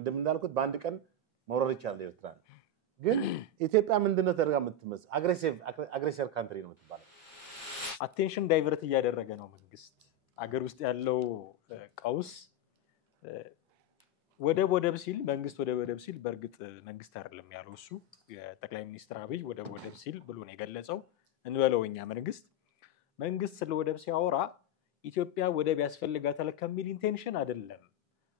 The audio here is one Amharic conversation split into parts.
ቅድም እንዳልኩት በአንድ ቀን መውረር ይችላል ኤርትራ ግን ኢትዮጵያ ምንድነው ተደርጋ የምትመስ አግሬሲቭ ካንትሪ ነው የምትባለው አቴንሽን ዳይቨርት እያደረገ ነው መንግስት አገር ውስጥ ያለው ቀውስ ወደብ ሲል መንግስት ወደብ ሲል በርግጥ መንግስት አይደለም ያለው እሱ የጠቅላይ ሚኒስትር አብይ ወደብ ሲል ብሎ ነው የገለጸው እንበለውኛ መንግስት ስለ ወደብ ሲያወራ ኢትዮጵያ ወደብ ያስፈልጋታል ከሚል ኢንቴንሽን አይደለም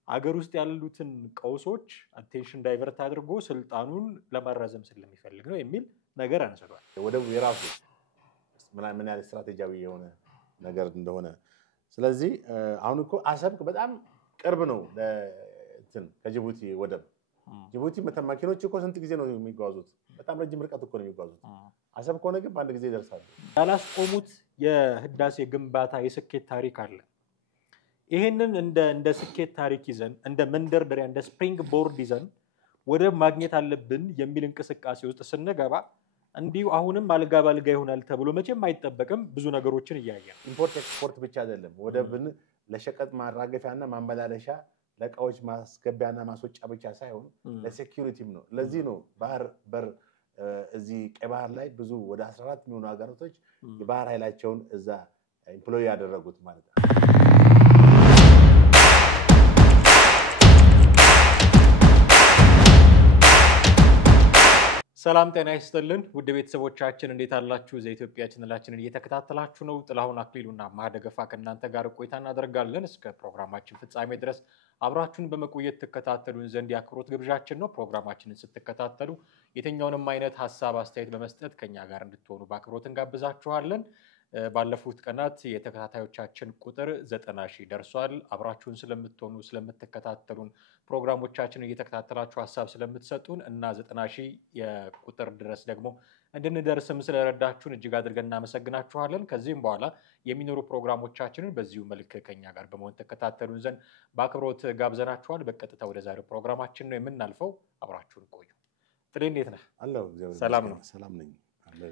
አገር ውስጥ ያሉትን ቀውሶች አቴንሽን ዳይቨርት አድርጎ ስልጣኑን ለማራዘም ስለሚፈልግ ነው የሚል ነገር አንስቷል ወደቡ የራሱ ምን ያህል ስትራቴጂያዊ የሆነ ነገር እንደሆነ ስለዚህ አሁን እኮ አሰብ በጣም ቅርብ ነው ከጅቡቲ ወደብ ጅቡቲ መተማኪኖች እኮ ስንት ጊዜ ነው የሚጓዙት በጣም ረጅም ርቀት እኮ ነው የሚጓዙት አሰብ ከሆነ ግን በአንድ ጊዜ ይደርሳሉ ያላስቆሙት የህዳሴ ግንባታ የስኬት ታሪክ አለ ይሄንን እንደ ስኬት ታሪክ ይዘን እንደ መንደርደሪያ እንደ ስፕሪንግ ቦርድ ይዘን ወደብ ማግኘት አለብን የሚል እንቅስቃሴ ውስጥ ስንገባ እንዲሁ አሁንም አልጋ ባልጋ ይሆናል ተብሎ መቼም አይጠበቅም ብዙ ነገሮችን ያያያል ኢምፖርት ኤክስፖርት ብቻ አይደለም ወደብን ለሸቀጥ ማራገፊያና ማመላለሻ ለቃዎች ማስገቢያና ማስወጫ ብቻ ሳይሆን ለሴኩሪቲም ነው ለዚህ ነው ባህር በር እዚህ ቀይ ባህር ላይ ብዙ ወደ 14 ሚሊዮን ሀገራቶች የባህር ኃይላቸውን እዛ ኢምፕሎይ ያደረጉት ማለት ነው ሰላም ጤና ይስጥልን ውድ ቤተሰቦቻችን እንዴት አላችሁ ዘኢትዮጵያ ቻናላችንን እየተከታተላችሁ ነው ጥላሁን አክሊሉና ማህደገፋ ከእናንተ ጋር ቆይታ እናደርጋለን እስከ ፕሮግራማችን ፍጻሜ ድረስ አብራችሁን በመቆየት ተከታተሉን ዘንድ ያክብሮት ግብዣችን ነው ፕሮግራማችንን ስትከታተሉ የትኛውንም አይነት ሐሳብ አስተያየት በመስጠት ከኛ ጋር እንድትሆኑ በአክብሮት እንጋብዛችኋለን ባለፉት ቀናት የተከታታዮቻችን ቁጥር 90,000 ደርሷል አብራችሁን ስለምትሆኑ ስለምትከታተሉን ፕሮግራሞቻችንን እየተከታተላችሁ ሐሳብ ስለምትሰጡን እና 90,000 የቁጥር ድረስ ደግሞ እንድንደርስም ስለረዳችሁን እጅግ አድርገን እናመሰግናችኋለን ከዚህም በኋላ የሚኖሩ ፕሮግራሞቻችንን በዚሁ መልክ ከኛ ጋር በመሆን ተከታተሉን ዘንድ በአክብሮት ጋብዘናችኋል በቀጥታ ወደ ዛሬው ፕሮግራማችን ነው የምናልፈው አብራችሁን ቆዩ ጥሬ እንዴት ነህ አላህ ሰላም ነው ሰላም ነኝ አላህ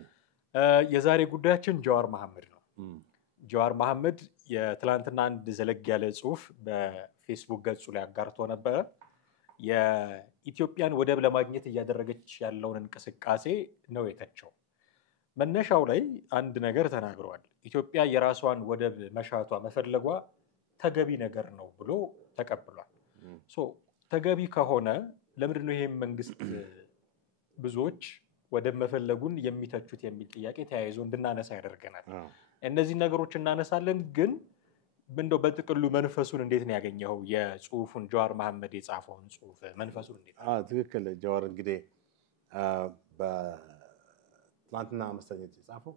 የዛሬ ጉዳያችን ጀዋር መሐመድ ነው ጀዋር መሐመድ የትላንትና አንድ ዘለግ ያለ ጽሁፍ በፌስቡክ ገጹ ላይ አጋርቶ ነበር የኢትዮጵያን ወደብ ለማግኘት እያደረገች ያለውን እንቅስቃሴ ነው የተቸው መነሻው ላይ አንድ ነገር ተናግሯል ኢትዮጵያ የራሷን ወደብ መሻቷ መፈለጓ ተገቢ ነገር ነው ብሎ ተቀብሏል ተገቢ ከሆነ ለምንድነው ይሄ መንግስት ብዙዎች ወደብ መፈለጉን የሚተቹት የሚል ጥያቄ ተያይዞ እንድናነሳ ያደርገናል እነዚህ ነገሮች እናነሳለን ግን እንደው በጥቅሉ መንፈሱን እንዴት ነው ያገኘው የጽሁፉን ጀዋር መሐመድ የጻፈውን ጽሁፍ መንፈሱን እንዴት ትክክል ጀዋር እንግዲህ በትላንትና መሰለኝ የጻፈው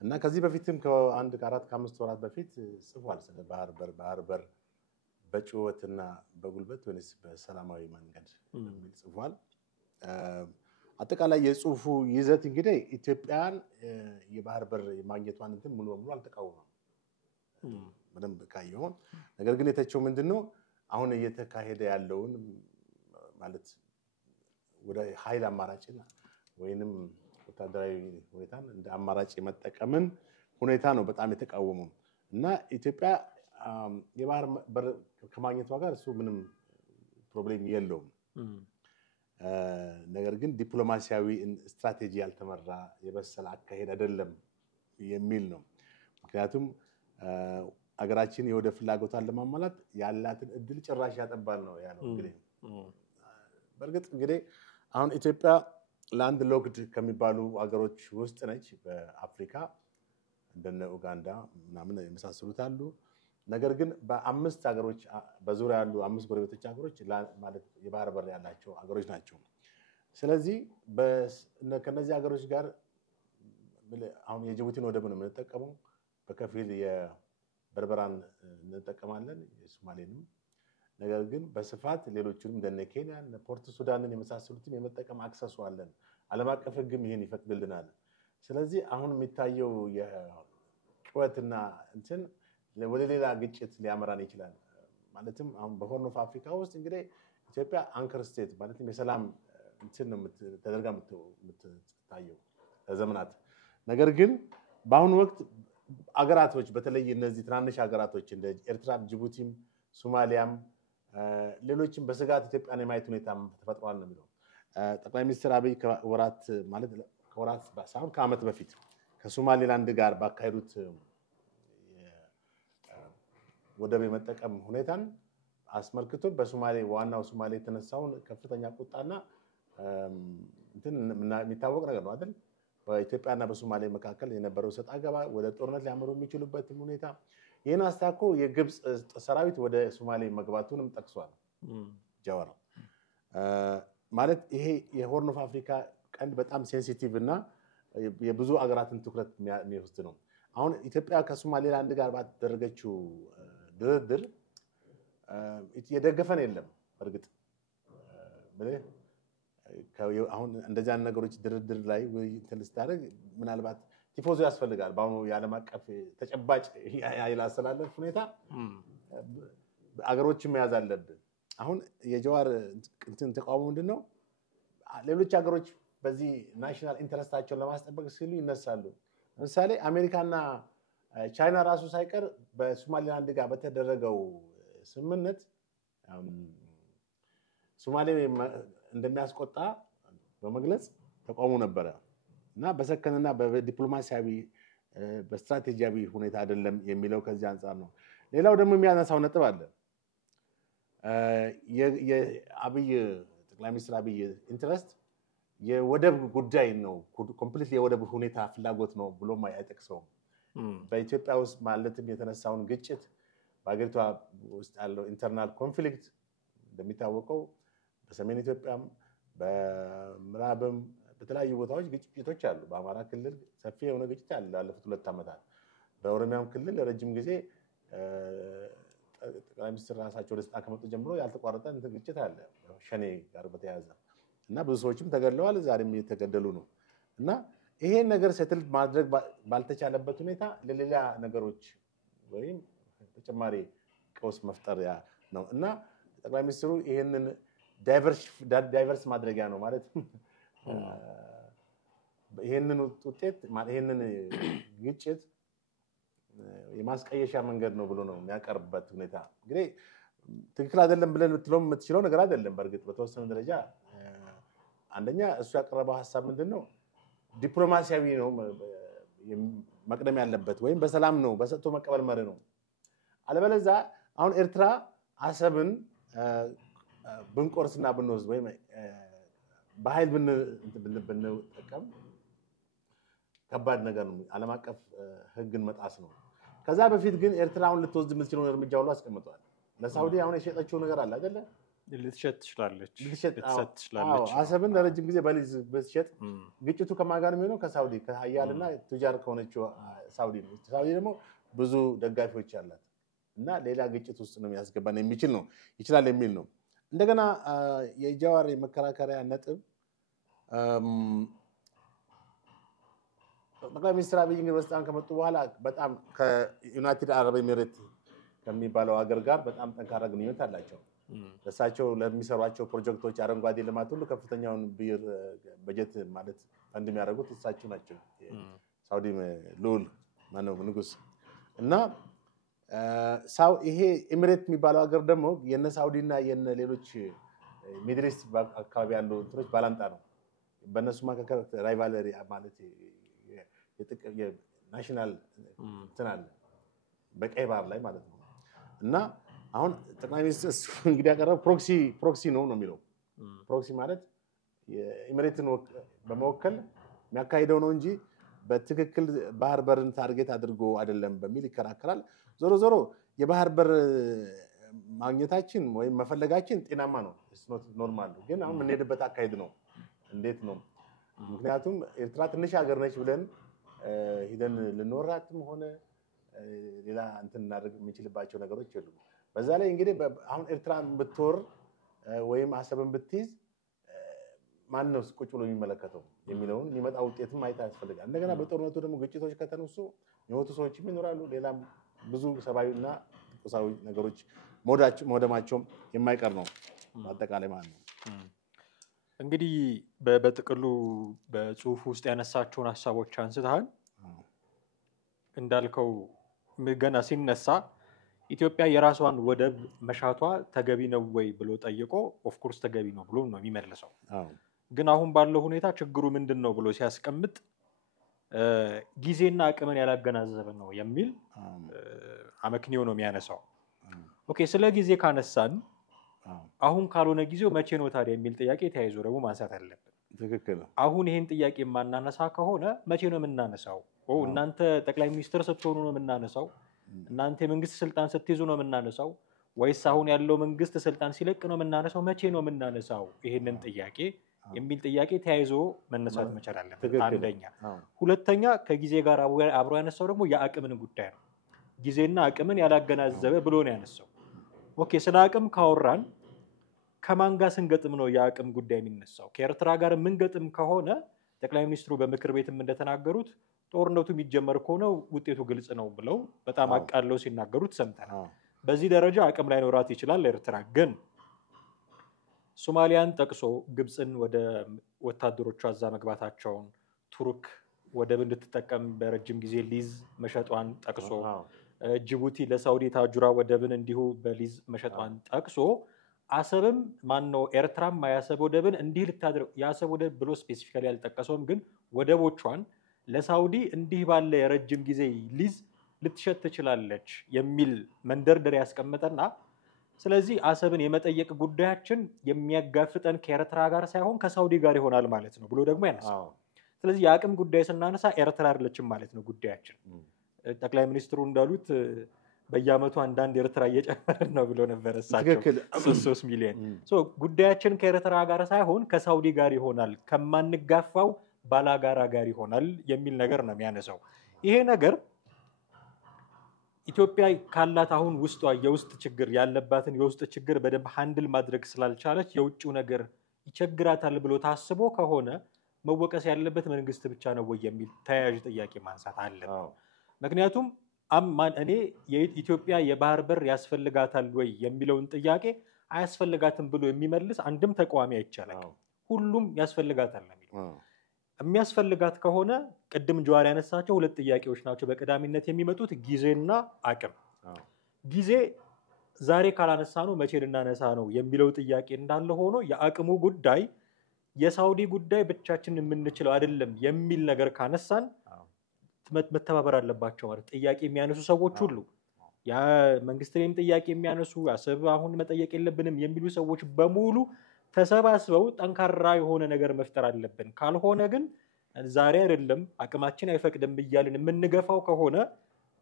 እና ከዚህ በፊትም ከአንድ ከአራት ከአምስት ወራት በፊት ጽፏል ስለ ባህር በር በጭወትና በጉልበት ወይስ በሰላማዊ መንገድ ጽፏል አጠቃላይ የጽሁፉ ይዘት እንግዲህ ኢትዮጵያን የባህር በር ማግኘቷን እንትን ሙሉ በሙሉ አልተቃወመም ምንም ካየው ነገር ግን የተቸው ምንድነው አሁን እየተካሄደ ያለውን ማለት ወደ ኃይል አማራጭና ወይንም ወታደራዊ ሁኔታን እንደ አማራጭ መጠቀምን ሁኔታ ነው በጣም የተቃወመው እና ኢትዮጵያ የባህር በር ከማግኘቷ ጋር እሱ ምንም ፕሮብሌም የለውም ነገር ግን ዲፕሎማሲያዊ ስትራቴጂ ያልተመራ የበሰለ አካሄድ አይደለም የሚል ነው ምክንያቱም አገራችን የወደ ፍላጎቷን ለማሟላት ያላትን እድል ጭራሽ ያጠባል ነው ያለው እንግዲህ በርግጥ እንግዲህ አሁን ኢትዮጵያ ላንድ ሎክድ ከሚባሉ አገሮች ውስጥ ነች በአፍሪካ እንደነ ኡጋንዳ ምናምን የመሳሰሉት አሉ ነገር ግን በአምስት ሀገሮች በዙሪያ ያሉ አምስት ጎረቤቶች ሀገሮች ማለት የባህር በር ያላቸው ሀገሮች ናቸው ስለዚህ ከነዚህ ሀገሮች ጋር አሁን የጅቡቲን ወደብ ነው የምንጠቀመው በከፊል የበርበራን እንጠቀማለን የሶማሌንም ነገር ግን በስፋት ሌሎችንም እንደነ ኬንያ ፖርት ሱዳንን የመሳሰሉትን የመጠቀም አክሰስ አለን ዓለም አቀፍ ህግም ይሄን ይፈቅድልናል ስለዚህ አሁን የሚታየው የጭወትና እንትን ወደ ሌላ ግጭት ሊያመራን ይችላል ማለትም አሁን በሆርን ኦፍ አፍሪካ ውስጥ እንግዲህ ኢትዮጵያ አንከር ስቴት ማለትም የሰላም እንትን ነው ተደርጋ የምትታየው ለዘመናት ነገር ግን በአሁኑ ወቅት አገራቶች በተለይ እነዚህ ትናንሽ አገራቶች እንደ ኤርትራ ጅቡቲም ሶማሊያም ሌሎችም በስጋት ኢትዮጵያን የማየት ሁኔታ ተፈጥሯል ነው የሚለው ጠቅላይ ሚኒስትር አብይ ከወራት ሳይሆን ከዓመት በፊት ከሶማሌላንድ ጋር ባካሄዱት ወደብ የመጠቀም ሁኔታን አስመልክቶ በሶማሌ ዋናው ሶማሌ የተነሳውን ከፍተኛ ቁጣና እንትን የሚታወቅ ነገር ነው አይደል? በኢትዮጵያና በሶማሌ መካከል የነበረው ሰጣ ገባ ወደ ጦርነት ሊያመሩ የሚችሉበት ሁኔታ ይሄን አስታኮ የግብጽ ሰራዊት ወደ ሶማሌ መግባቱንም ጠቅሷል ጃዋር ማለት ይሄ የሆርን ኦፍ አፍሪካ ቀንድ በጣም ሴንሲቲቭ እና የብዙ አገራትን ትኩረት የሚወስድ ነው። አሁን ኢትዮጵያ ከሶማሌላንድ ጋር ባደረገችው ድርድር የደገፈን የለም በርግጥ አሁን እንደዚህ አይነት ነገሮች ድርድር ላይ እንትን ስታደርግ ምናልባት ቲፎዞ ያስፈልጋል በአሁኑ የዓለም አቀፍ ተጨባጭ ኃይል አስተላለፍ ሁኔታ አገሮችን መያዝ አለብን። አሁን የጀዋር እንትን ተቃውሞ ምንድነው ሌሎች አገሮች በዚህ ናሽናል ኢንተረስታቸውን ለማስጠበቅ ሲሉ ይነሳሉ። ለምሳሌ አሜሪካና ቻይና ራሱ ሳይቀር በሶማሌላንድ ጋር በተደረገው ስምምነት ሶማሌ እንደሚያስቆጣ በመግለጽ ተቃውሞ ነበረ እና በሰከነና በዲፕሎማሲያዊ በስትራቴጂያዊ ሁኔታ አይደለም የሚለው ከዚህ አንፃር ነው። ሌላው ደግሞ የሚያነሳው ነጥብ አለ የአብይ ጠቅላይ ሚኒስትር አብይ ኢንተረስት የወደብ ጉዳይ ነው ኮምፕሊትሊ የወደብ ሁኔታ ፍላጎት ነው ብሎ አይጠቅሰውም። በኢትዮጵያ ውስጥ ማለትም የተነሳውን ግጭት በአገሪቷ ውስጥ ያለው ኢንተርናል ኮንፍሊክት እንደሚታወቀው በሰሜን ኢትዮጵያም በምዕራብም በተለያዩ ቦታዎች ግጭቶች አሉ። በአማራ ክልል ሰፊ የሆነ ግጭት አለ ላለፉት 2 ዓመታት። በኦሮሚያም ክልል ረጅም ጊዜ ጠቅላይ ሚኒስትር ራሳቸው ወደ ስልጣን ከመጡ ጀምሮ ያልተቋረጠ ግጭት አለ ሸኔ ጋር በተያያዘ እና ብዙ ሰዎችም ተገድለዋል ዛሬም እየተገደሉ ነው። እና ይሄን ነገር ሴትል ማድረግ ባልተቻለበት ሁኔታ ለሌላ ነገሮች ወይም ተጨማሪ ቀውስ መፍጠሪያ ነው እና ጠቅላይ ሚኒስትሩ ይሄንን ዳይቨርስ ማድረጊያ ነው ማለት ይሄንን ውጤት ይሄንን ግጭት የማስቀየሻ መንገድ ነው ብሎ ነው የሚያቀርብበት ሁኔታ። እንግዲህ ትክክል አይደለም ብለን የምትችለው ነገር አይደለም። በርግጥ በተወሰነ ደረጃ አንደኛ እሱ ያቀረበው ሐሳብ ምንድነው ዲፕሎማሲያዊ ነው መቅደም ያለበት ወይም በሰላም ነው በሰጥቶ መቀበል መርህ ነው። አለበለዚያ አሁን ኤርትራ አሰብን ብንቆርስና ብንወስድ ወይም በኃይል ብንጠቀም ከባድ ነገር ነው። ዓለም አቀፍ ሕግን መጣስ ነው። ከዛ በፊት ግን ኤርትራውን ልትወስድ የምትችለው እርምጃ ሁሉ አስቀምጧል። ለሳውዲ አሁን የሸጠችው ነገር አለ አይደለ? ልትሸጥ ትችላለች። አሰብን ለረጅም ጊዜ በሊዝ ብትሸጥ ግጭቱ ከማን ጋር የሚሆነው ከሳውዲ ከሀያልና ቱጃር ከሆነችው ሳውዲ ነው። ሳውዲ ደግሞ ብዙ ደጋፊዎች አላት እና ሌላ ግጭት ውስጥ ነው የሚያስገባን የሚችል ነው ይችላል የሚል ነው። እንደገና የጃዋር መከራከሪያ ነጥብ ጠቅላይ ሚኒስትር አብይ በስልጣን ከመጡ በኋላ በጣም ከዩናይትድ አረብ ኤሚሬት ከሚባለው ሀገር ጋር በጣም ጠንካራ ግንኙነት አላቸው። ለሳቸው ለሚሰሯቸው ፕሮጀክቶች አረንጓዴ ልማት ሁሉ ከፍተኛውን በጀት ማለት ፈንድ የሚያደርጉት እሳቸው ናቸው። ሳውዲ ልዑል ማነው ንጉስ እና ይሄ ኤሚሬት የሚባለው ሀገር ደግሞ የነ ሳውዲና የነ ሌሎች ሚድል ኢስት አካባቢ ያሉ እንትኖች ባላንጣ ነው። በእነሱ መካከል ራይቫለሪ ማለት የናሽናል እንትን አለ በቀይ ባህር ላይ ማለት ነው። እና አሁን ጠቅላይ ሚኒስትር እንግዲህ ያቀረበው ፕሮክሲ ነው የሚለው። ፕሮክሲ ማለት የኤሚሬትን በመወከል የሚያካሂደው ነው እንጂ በትክክል ባህር በርን ታርጌት አድርጎ አይደለም በሚል ይከራከራል። ዞሮ ዞሮ የባህር በር ማግኘታችን ወይም መፈለጋችን ጤናማ ነው። ኢትስ ኖት ኖርማል። ግን አሁን የምንሄድበት አካሄድ ነው እንዴት ነው? ምክንያቱም ኤርትራ ትንሽ ሀገር ነች ብለን ሂደን ልንወራትም ሆነ ሌላ እንትን እናደርግ የምንችልባቸው ነገሮች የሉም። በዛ ላይ እንግዲህ አሁን ኤርትራን ብትወር ወይም አሰብን ብትይዝ ማን ነው ቁጭ ብሎ የሚመለከተው የሚለውን የሚመጣ ውጤትም ማየት ያስፈልጋል። እንደገና በጦርነቱ ደግሞ ግጭቶች ከተነሱ የሞቱ ሰዎችም ይኖራሉ። ሌላም ብዙ ሰብአዊና ቁሳዊ ነገሮች መውደማቸው የማይቀር ነው አጠቃላይ ማለት ነው። እንግዲህ በጥቅሉ በጽሁፍ ውስጥ ያነሳቸውን ሐሳቦች አንስተሃል። እንዳልከው ገና ሲነሳ ኢትዮጵያ የራሷን ወደብ መሻቷ ተገቢ ነው ወይ ብሎ ጠይቆ ኦፍ ኮርስ ተገቢ ነው ብሎ ነው የሚመልሰው። ግን አሁን ባለው ሁኔታ ችግሩ ምንድነው ብሎ ሲያስቀምጥ ጊዜና አቅምን ያላገናዘበ ነው የሚል አመክንዮ ነው የሚያነሳው። ኦኬ ስለ ጊዜ ካነሳን አሁን ካልሆነ ጊዜው መቼ ነው ታዲያ የሚል ጥያቄ ተያይዞ ደግሞ ማንሳት አለብን። ትክክል ነው። አሁን ይሄን ጥያቄ ማናነሳ ከሆነ መቼ ነው የምናነሳው? እናንተ ጠቅላይ ሚኒስትር ስትሆኑ ነው የምናነሳው? እናንተ የመንግስት ስልጣን ስትይዙ ነው የምናነሳው? ወይስ አሁን ያለው መንግስት ስልጣን ሲለቅ ነው የምናነሳው? መቼ ነው የምናነሳው ይሄንን ጥያቄ የሚል ጥያቄ ተያይዞ መነሳት መቻል አለበት። አንደኛ። ሁለተኛ ከጊዜ ጋር አብሮ ያነሳው ደግሞ የአቅምን ጉዳይ ነው። ጊዜና አቅምን ያላገናዘበ ብሎ ነው ያነሳው። ኦኬ ስለ አቅም ካወራን ከማን ጋር ስንገጥም ነው የአቅም ጉዳይ የሚነሳው? ከኤርትራ ጋር የምንገጥም ከሆነ ጠቅላይ ሚኒስትሩ በምክር ቤትም እንደተናገሩት ጦርነቱ የሚጀመር ከሆነ ውጤቱ ግልጽ ነው ብለው በጣም አቃለው ሲናገሩት ሰምተናል። በዚህ ደረጃ አቅም ላይኖራት ይችላል ኤርትራ። ግን ሶማሊያን ጠቅሶ ግብፅን ወደ ወታደሮቿ እዛ መግባታቸውን፣ ቱርክ ወደብ እንድትጠቀም በረጅም ጊዜ ሊዝ መሸጧን ጠቅሶ፣ ጅቡቲ ለሳውዲ ታጁራ ወደብን እንዲሁ በሊዝ መሸጧን ጠቅሶ አሰብም ማነው ኤርትራም የአሰብ ወደብን እንዲህ ልታደርግ የአሰብ ወደብ ብሎ ስፔሲፊካሊ ያልጠቀሰውም ግን ወደቦቿን ለሳውዲ እንዲህ ባለ የረጅም ጊዜ ሊዝ ልትሸጥ ትችላለች የሚል መንደርደሪያ ያስቀመጠና ስለዚህ አሰብን የመጠየቅ ጉዳያችን የሚያጋፍጠን ከኤርትራ ጋር ሳይሆን ከሳውዲ ጋር ይሆናል ማለት ነው ብሎ ደግሞ ያነሳው። ስለዚህ የአቅም ጉዳይ ስናነሳ ኤርትራ አይደለችም ማለት ነው ጉዳያችን። ጠቅላይ ሚኒስትሩ እንዳሉት በየአመቱ አንዳንድ ኤርትራ እየጨመረ ነው ብሎ ነበር እሳቸው 3 ሚሊዮን። ጉዳያችን ከኤርትራ ጋር ሳይሆን ከሳውዲ ጋር ይሆናል፣ ከማንጋፋው ባላጋራ ጋር ይሆናል የሚል ነገር ነው የሚያነሳው። ይሄ ነገር ኢትዮጵያ ካላት አሁን ውስጧ የውስጥ ችግር ያለባትን የውስጥ ችግር በደንብ ሃንድል ማድረግ ስላልቻለች የውጭው ነገር ይቸግራታል ብሎ ታስቦ ከሆነ መወቀስ ያለበት መንግስት ብቻ ነው ወይ የሚል ተያያዥ ጥያቄ ማንሳት አለበት። ምክንያቱም እኔ የኢትዮጵያ የባህር በር ያስፈልጋታል ወይ የሚለውን ጥያቄ አያስፈልጋትም ብሎ የሚመልስ አንድም ተቃዋሚ አይቻልም። ሁሉም ያስፈልጋታል ነው የሚለው። የሚያስፈልጋት ከሆነ ቅድም ጀዋር ያነሳቸው ሁለት ጥያቄዎች ናቸው በቀዳሚነት የሚመጡት ጊዜና አቅም። ጊዜ ዛሬ ካላነሳ ነው መቼ ልናነሳ ነው የሚለው ጥያቄ እንዳለ ሆኖ የአቅሙ ጉዳይ የሳውዲ ጉዳይ ብቻችን የምንችለው አይደለም የሚል ነገር ካነሳን መተባበር አለባቸው ማለት ጥያቄ የሚያነሱ ሰዎች ሁሉ ያ መንግስትንም ጥያቄ የሚያነሱ አሰብ አሁን መጠየቅ የለብንም የሚሉ ሰዎች በሙሉ ተሰባስበው ጠንካራ የሆነ ነገር መፍጠር አለብን። ካልሆነ ግን ዛሬ አይደለም አቅማችን አይፈቅድም እያልን የምንገፋው ከሆነ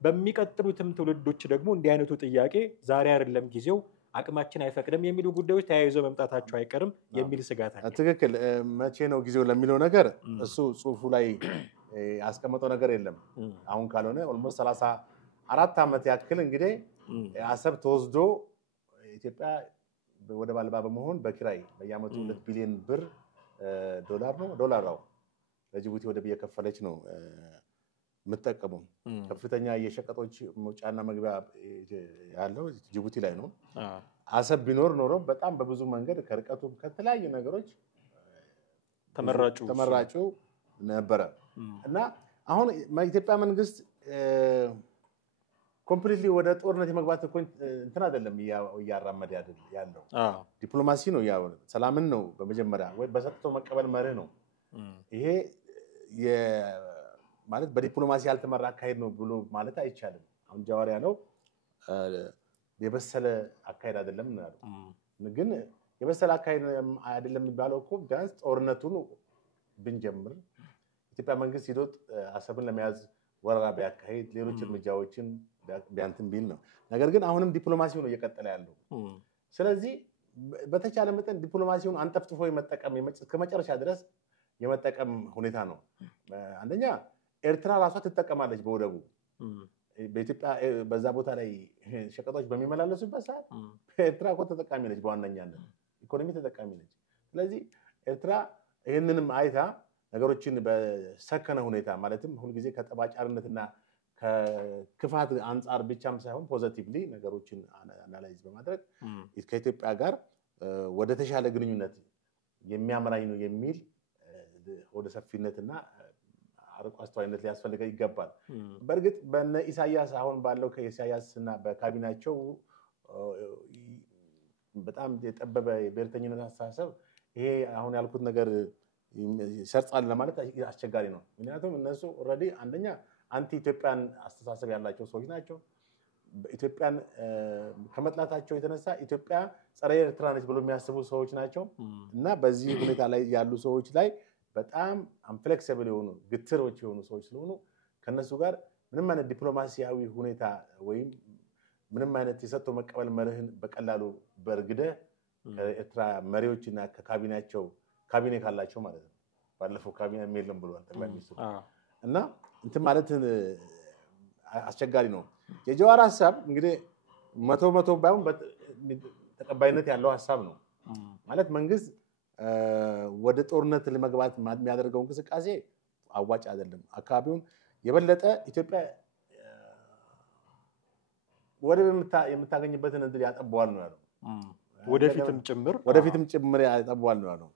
በሚቀጥሉትም ትውልዶች ደግሞ እንዲህ አይነቱ ጥያቄ ዛሬ አይደለም ጊዜው አቅማችን አይፈቅድም የሚሉ ጉዳዮች ተያይዘው መምጣታቸው አይቀርም የሚል ስጋት አለ። ትክክል። መቼ ነው ጊዜው ለሚለው ነገር እሱ ጽሁፉ ላይ ያስቀመጠው ነገር የለም። አሁን ካልሆነ ኦልሞስት 34 ዓመት ያክል እንግዲህ አሰብ ተወስዶ ኢትዮጵያ ወደ ባልባ በመሆን በኪራይ በየአመቱ 2 ቢሊዮን ብር ዶላር ነው ለጅቡቲ ወደብ እየከፈለች ነው የምትጠቀመው። ከፍተኛ የሸቀጦች መውጫና መግቢያ ያለው ጅቡቲ ላይ ነው። አሰብ ቢኖር ኖሮ በጣም በብዙ መንገድ ከርቀቱ ከተለያዩ ነገሮች ተመራጩ ነበረ እና አሁን የኢትዮጵያ መንግስት ኮምፕሊትሊ ወደ ጦርነት የመግባት እንትን አይደለም እያራመደ ያለው ዲፕሎማሲ ነው። ያው ሰላምን ነው በመጀመሪያ ወይ በሰጥቶ መቀበል መርህ ነው። ይሄ ማለት በዲፕሎማሲ ያልተመራ አካሄድ ነው ብሎ ማለት አይቻልም። አሁን ጃዋር ያለው የበሰለ አካሄድ አይደለም ነው ያለው። ግን የበሰለ አካሄድ አይደለም የሚባለው እኮ ቢያንስ ጦርነቱን ብንጀምር ኢትዮጵያ መንግስት ሂዶት አሰብን ለመያዝ ወረራ ቢያካሄድ ሌሎች እርምጃዎችን ቢያንትን ቢል ነው። ነገር ግን አሁንም ዲፕሎማሲው ነው እየቀጠለ ያለው። ስለዚህ በተቻለ መጠን ዲፕሎማሲውን አንጠፍጥፎ የመጠቀም ከመጨረሻ ድረስ የመጠቀም ሁኔታ ነው። አንደኛ ኤርትራ ራሷ ትጠቀማለች በወደቡ። በኢትዮጵያ በዛ ቦታ ላይ ሸቀጦች በሚመላለሱበት ሰዓት ኤርትራ እኮ ተጠቃሚ ነች፣ በዋነኛነት ኢኮኖሚ ተጠቃሚ ነች። ስለዚህ ኤርትራ ይህንንም አይታ ነገሮችን በሰከነ ሁኔታ ማለትም ሁልጊዜ ከጠባጫሪነትና ከክፋት አንጻር ብቻም ሳይሆን ፖዚቲቭሊ ነገሮችን አናላይዝ በማድረግ ከኢትዮጵያ ጋር ወደ ተሻለ ግንኙነት የሚያመራኝ ነው የሚል ወደ ሰፊነትና አርቆ አስተዋይነት ሊያስፈልገው ይገባል። በእርግጥ በእነ ኢሳያስ አሁን ባለው ከኢሳያስና በካቢናቸው በጣም የጠበበ የብሔርተኝነት አስተሳሰብ ይሄ አሁን ያልኩት ነገር ሰርጻል ለማለት አስቸጋሪ ነው። ምክንያቱም እነሱ ኦልሬዲ አንደኛ አንቲ ኢትዮጵያን አስተሳሰብ ያላቸው ሰዎች ናቸው። ኢትዮጵያን ከመጥላታቸው የተነሳ ኢትዮጵያ ጸረ ኤርትራ ነች ብሎ የሚያስቡ ሰዎች ናቸው እና በዚህ ሁኔታ ላይ ያሉ ሰዎች ላይ በጣም አንፍሌክሲብል የሆኑ ግትሮች የሆኑ ሰዎች ስለሆኑ ከነሱ ጋር ምንም አይነት ዲፕሎማሲያዊ ሁኔታ ወይም ምንም አይነት የሰጥቶ መቀበል መርህን በቀላሉ በርግደ ከኤርትራ መሪዎችና ከካቢኔያቸው ካቢኔ ካላቸው ማለት ነው። ባለፈው ካቢኔ የለም ብሏል ጠቅላይ ሚኒስትሩ እና እንትን ማለት አስቸጋሪ ነው። የጀዋር ሐሳብ እንግዲህ መቶ ባይሆን ተቀባይነት ያለው ሐሳብ ነው ማለት መንግስት ወደ ጦርነት ለመግባት የሚያደርገው እንቅስቃሴ አዋጭ አይደለም። አካባቢውን የበለጠ ኢትዮጵያ ወደ የምታገኝበትን እንትን ያጠበዋል ነው ያለው። ወደፊትም ጭምር ያጠበዋል ነው ያለው።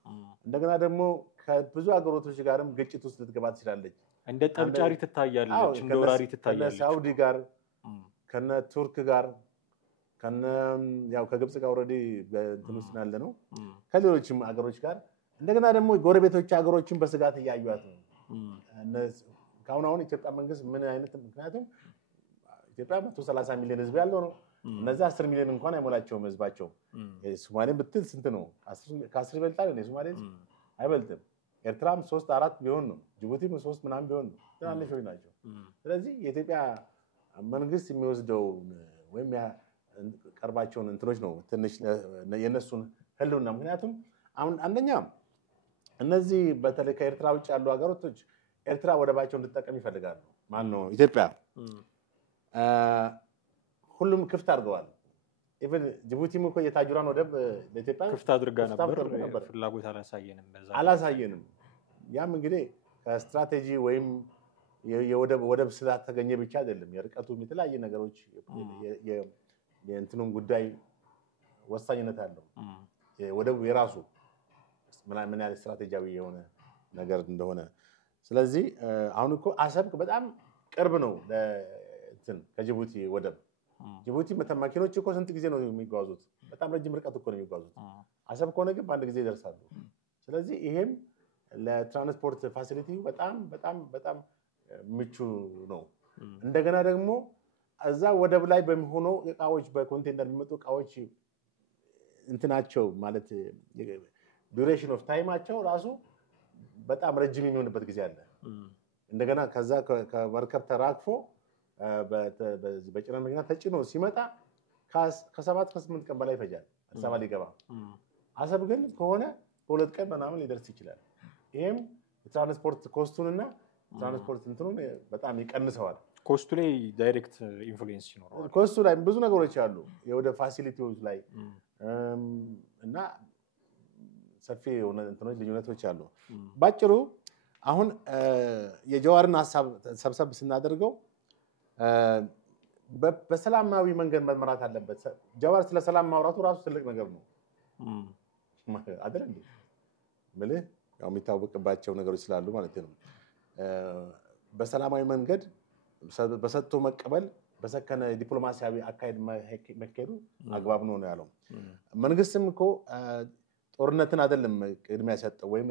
እንደገና ደግሞ ከብዙ አገሮች ጋርም ግጭት ውስጥ ልትገባ ትችላለች። እንደ ጠብጫሪ ትታያለች፣ እንደ ወራሪ ትታያለች። ከሳውዲ ጋር ከነ ቱርክ ጋር ከነ ያው ከግብጽ ጋር ኦሬዲ በእንትን ውስጥ ያለ ነው። ከሌሎችም አገሮች ጋር እንደገና ደግሞ ጎረቤቶች አገሮችን በስጋት እያዩት ነው። አሁን ኢትዮጵያ መንግስት ምን አይነት ምክንያቱም ኢትዮጵያ 130 ሚሊዮን ህዝብ ያለው ነው። እነዛ 10 ሚሊዮን እንኳን አይሞላቸውም ህዝባቸው። ሶማሌን ብትል ስንት ነው? ከ10 ይበልጣል ነው ሶማሌ አይበልጥም። ኤርትራም 3-4 ቢሆን ነው። ጅቡቲም 3 ምናምን ቢሆን ነው። ትናንሾች ናቸው። ስለዚህ የኢትዮጵያ መንግስት የሚወስደው ወይም ቀርባቸውን እንትኖች ነው ትንሽ የነሱን ህልውና ምክንያቱም አሁን አንደኛ እነዚህ በተለይ ከኤርትራ ውጭ ያሉ ሀገሮች ኤርትራ ወደባቸውን እንድትጠቀም ይፈልጋሉ። ማን ነው ኢትዮጵያ ሁሉም ክፍት አድርገዋል። ኢቭን ጅቡቲም እኮ የታጁራን ወደብ ለኢትዮጵያ ክፍት አድርጋ ነበር። ፍላጎት አላሳየንም። ያም እንግዲህ ከስትራቴጂ ወይም የወደብ ስላልተገኘ ብቻ አይደለም። የርቀቱም የተለያየ ነገሮች የእንትኑን ጉዳይ ወሳኝነት አለው። ወደቡ የራሱ ምን ያህል ስትራቴጂያዊ የሆነ ነገር እንደሆነ ስለዚህ አሁን እኮ አሰብ በጣም ቅርብ ነው ለእንትን ከጅቡቲ ወደብ። ጅቡቲ መኪኖች እኮ ስንት ጊዜ ነው የሚጓዙት? በጣም ረጅም ርቀት እኮ ነው የሚጓዙት። አሰብ ከሆነ ግን በአንድ ጊዜ ይደርሳሉ። ስለዚህ ይሄም ለትራንስፖርት ፋሲሊቲ በጣም ምቹ ነው። እንደገና ደግሞ እዛ ወደብ ላይ በሚሆነው እቃዎች በኮንቴነር የሚመጡ እቃዎች እንትናቸው ማለት ዱሬሽን ኦፍ ታይማቸው ራሱ በጣም ረጅም የሚሆንበት ጊዜ አለ። እንደገና ከዛ ከመርከብ ተራክፎ በጭነት መኪና ተጭኖ ሲመጣ ከ7-8 ቀን በላይ ይፈጃል አዲስ አበባ ሊገባ። አሰብ ግን ከሆነ በ2 ቀን ምናምን ሊደርስ ይችላል። ይሄም የትራንስፖርት ኮስቱንና ትራንስፖርት እንትኑን በጣም ይቀንሰዋል። ኮስቱ ላይ ዳይሬክት ኢንፍሉዌንስ ይኖረዋል። ኮስቱ ላይ ብዙ ነገሮች አሉ የወደ ፋሲሊቲዎች ላይ እና ሰፊ የሆነ እንትኖች ልዩነቶች አሉ። ባጭሩ አሁን የጀዋርን ሐሳብ ሰብሰብ ስናደርገው በሰላማዊ መንገድ መመራት አለበት። ጀዋር ስለ ሰላም ማውራቱ ራሱ ትልቅ ነገር ነው አይደል እንዴ? ማለት ያው የሚታወቅባቸው ነገሮች ስላሉ ማለት ነው። በሰላማዊ መንገድ በሰጥቶ መቀበል በሰከነ ዲፕሎማሲያዊ አካሄድ መካሄዱ አግባብ ነው ያለው። መንግስትም እኮ ጦርነትን አይደለም ቅድሚያ ሰጠው ወይም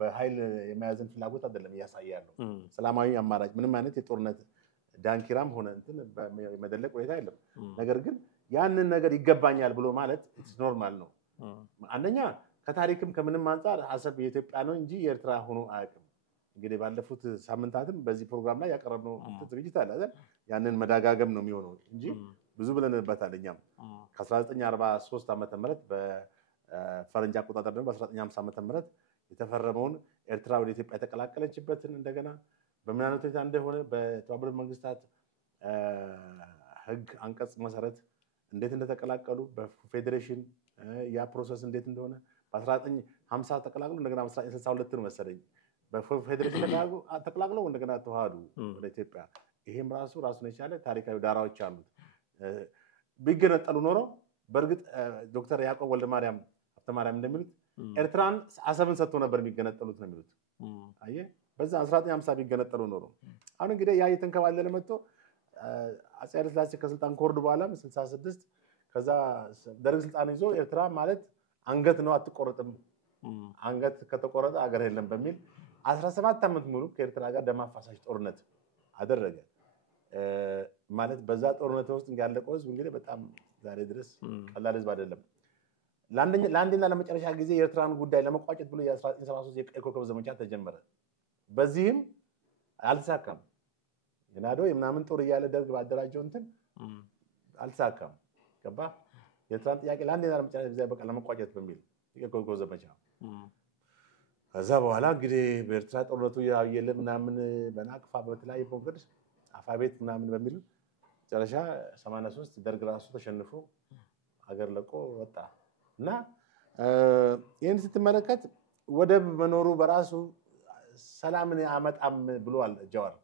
በኃይል የመያዝን ፍላጎት አይደለም ያሳያለው። ሰላማዊ አማራጭ ምንም አይነት የጦርነት ዳንኪራም ሆነ እንትን በመደለቅ ሁኔታ የለም። ነገር ግን ያንን ነገር ይገባኛል ብሎ ማለት ኖርማል ነው። አንደኛ ከታሪክም ከምንም አንፃር አሰብ የኢትዮጵያ ነው እንጂ የኤርትራ ሆኖ አያውቅም። እንግዲህ ባለፉት ሳምንታትም በዚህ ፕሮግራም ላይ ያቀረብነው ዝግጅት አለ አይደል? ያንን መዳጋገም ነው የሚሆነው እንጂ ብዙ ብለንበታል። እኛም ከ1943 ዓመተ ምህረት በፈረንጅ አቆጣጠር ደግሞ በ1950 ዓመተ ምህረት የተፈረመውን ኤርትራ ወደ ኢትዮጵያ የተቀላቀለችበትን እንደገና በምን አይነት ሁኔታ እንደሆነ በተባበሩት መንግስታት ሕግ አንቀጽ መሰረት እንዴት እንደተቀላቀሉ በፌዴሬሽን ያ ፕሮሰስ እንዴት እንደሆነ በ1950 ተቀላቅሎ እንደገና በ1962 ነው መሰለኝ በፌዴሬሽን ተቀላቅለው እንደገና ተዋሃዱ ወደ ኢትዮጵያ። ይሄም ራሱን የቻለ ታሪካዊ ዳራዎች አሉት። ቢገነጠሉ ኖሮ በእርግጥ ዶክተር ያዕቆብ ወልደማርያም ሀብተማርያም እንደሚሉት ኤርትራን አሰብን ሰጥቶ ነበር የሚገነጠሉት ነው የሚሉት። አየህ በዛ 1950 ቢገነጠሉ ኖሮ አሁን እንግዲህ ያ የተንከባለለ መጥቶ አፄ ኃይለ ሥላሴ ከስልጣን ከወረዱ በኋላ 66 ከዛ ደርግ ስልጣን ይዞ ኤርትራ ማለት አንገት ነው አትቆረጥም አንገት ከተቆረጠ አገር የለም በሚል 17 ዓመት ሙሉ ከኤርትራ ጋር ደም አፋሳሽ ጦርነት አደረገ ማለት በዛ ጦርነት ውስጥ ያለቀው ህዝብ እንግዲህ በጣም ዛሬ ድረስ ቀላል ህዝብ አይደለም ለአንዴና ለመጨረሻ ጊዜ የኤርትራን ጉዳይ ለመቋጨት ብሎ የ1973 የቀይ ኮከብ ዘመቻ ተጀመረ በዚህም አልተሳካም የናዶ የምናምን ጦር እያለ ደርግ ባደራጀው እንትን አልተሳካም ገባ የኤርትራን ጥያቄ ለአንዴና ለመጨረሻ ጊዜ በቃ ለመቋጨት በሚል የቀይ ኮከብ ዘመቻ ከዛ በኋላ እንግዲህ በኤርትራ ጦርነቱ ያየለ ምናምን በናቅፋ በተለያየ መንገድ አፋቤት ምናምን በሚል መጨረሻ 83 ደርግ ራሱ ተሸንፎ ሀገር ለቆ ወጣ እና ይሄን ስትመለከት ወደብ መኖሩ በራሱ ሰላምን ያመጣም ብሏል ጃዋር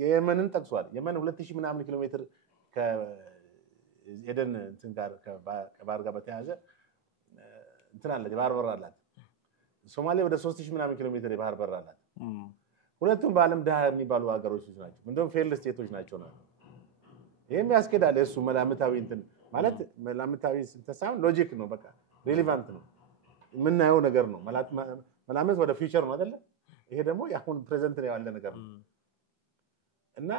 የየመንን ጠቅሷል የመን 2000 ምናምን ኪሎ ሜትር ከኤደን እንትን ጋር ከባህር ጋር በተያያዘ እንትን አለ የባህር በር አላት ሶማሊያ ወደ 3000 ምናምን ኪሎ ሜትር የባህር በር አላት ሁለቱም በአለም ደሃ የሚባሉ ሀገሮች ናቸው እንደውም ፌል ስቴቶች ናቸው ነው ይሄም ያስከዳል እሱ መላምታዊ እንትን ማለት መላምታዊ ተሳም ሎጂክ ነው በቃ ሪሌቫንት ነው ምናየው ነገር ነው መላምት ወደ ፊውቸር ነው አይደለ ይሄ ደግሞ ያሁን ፕሬዘንት ላይ ያለ ነገር ነው እና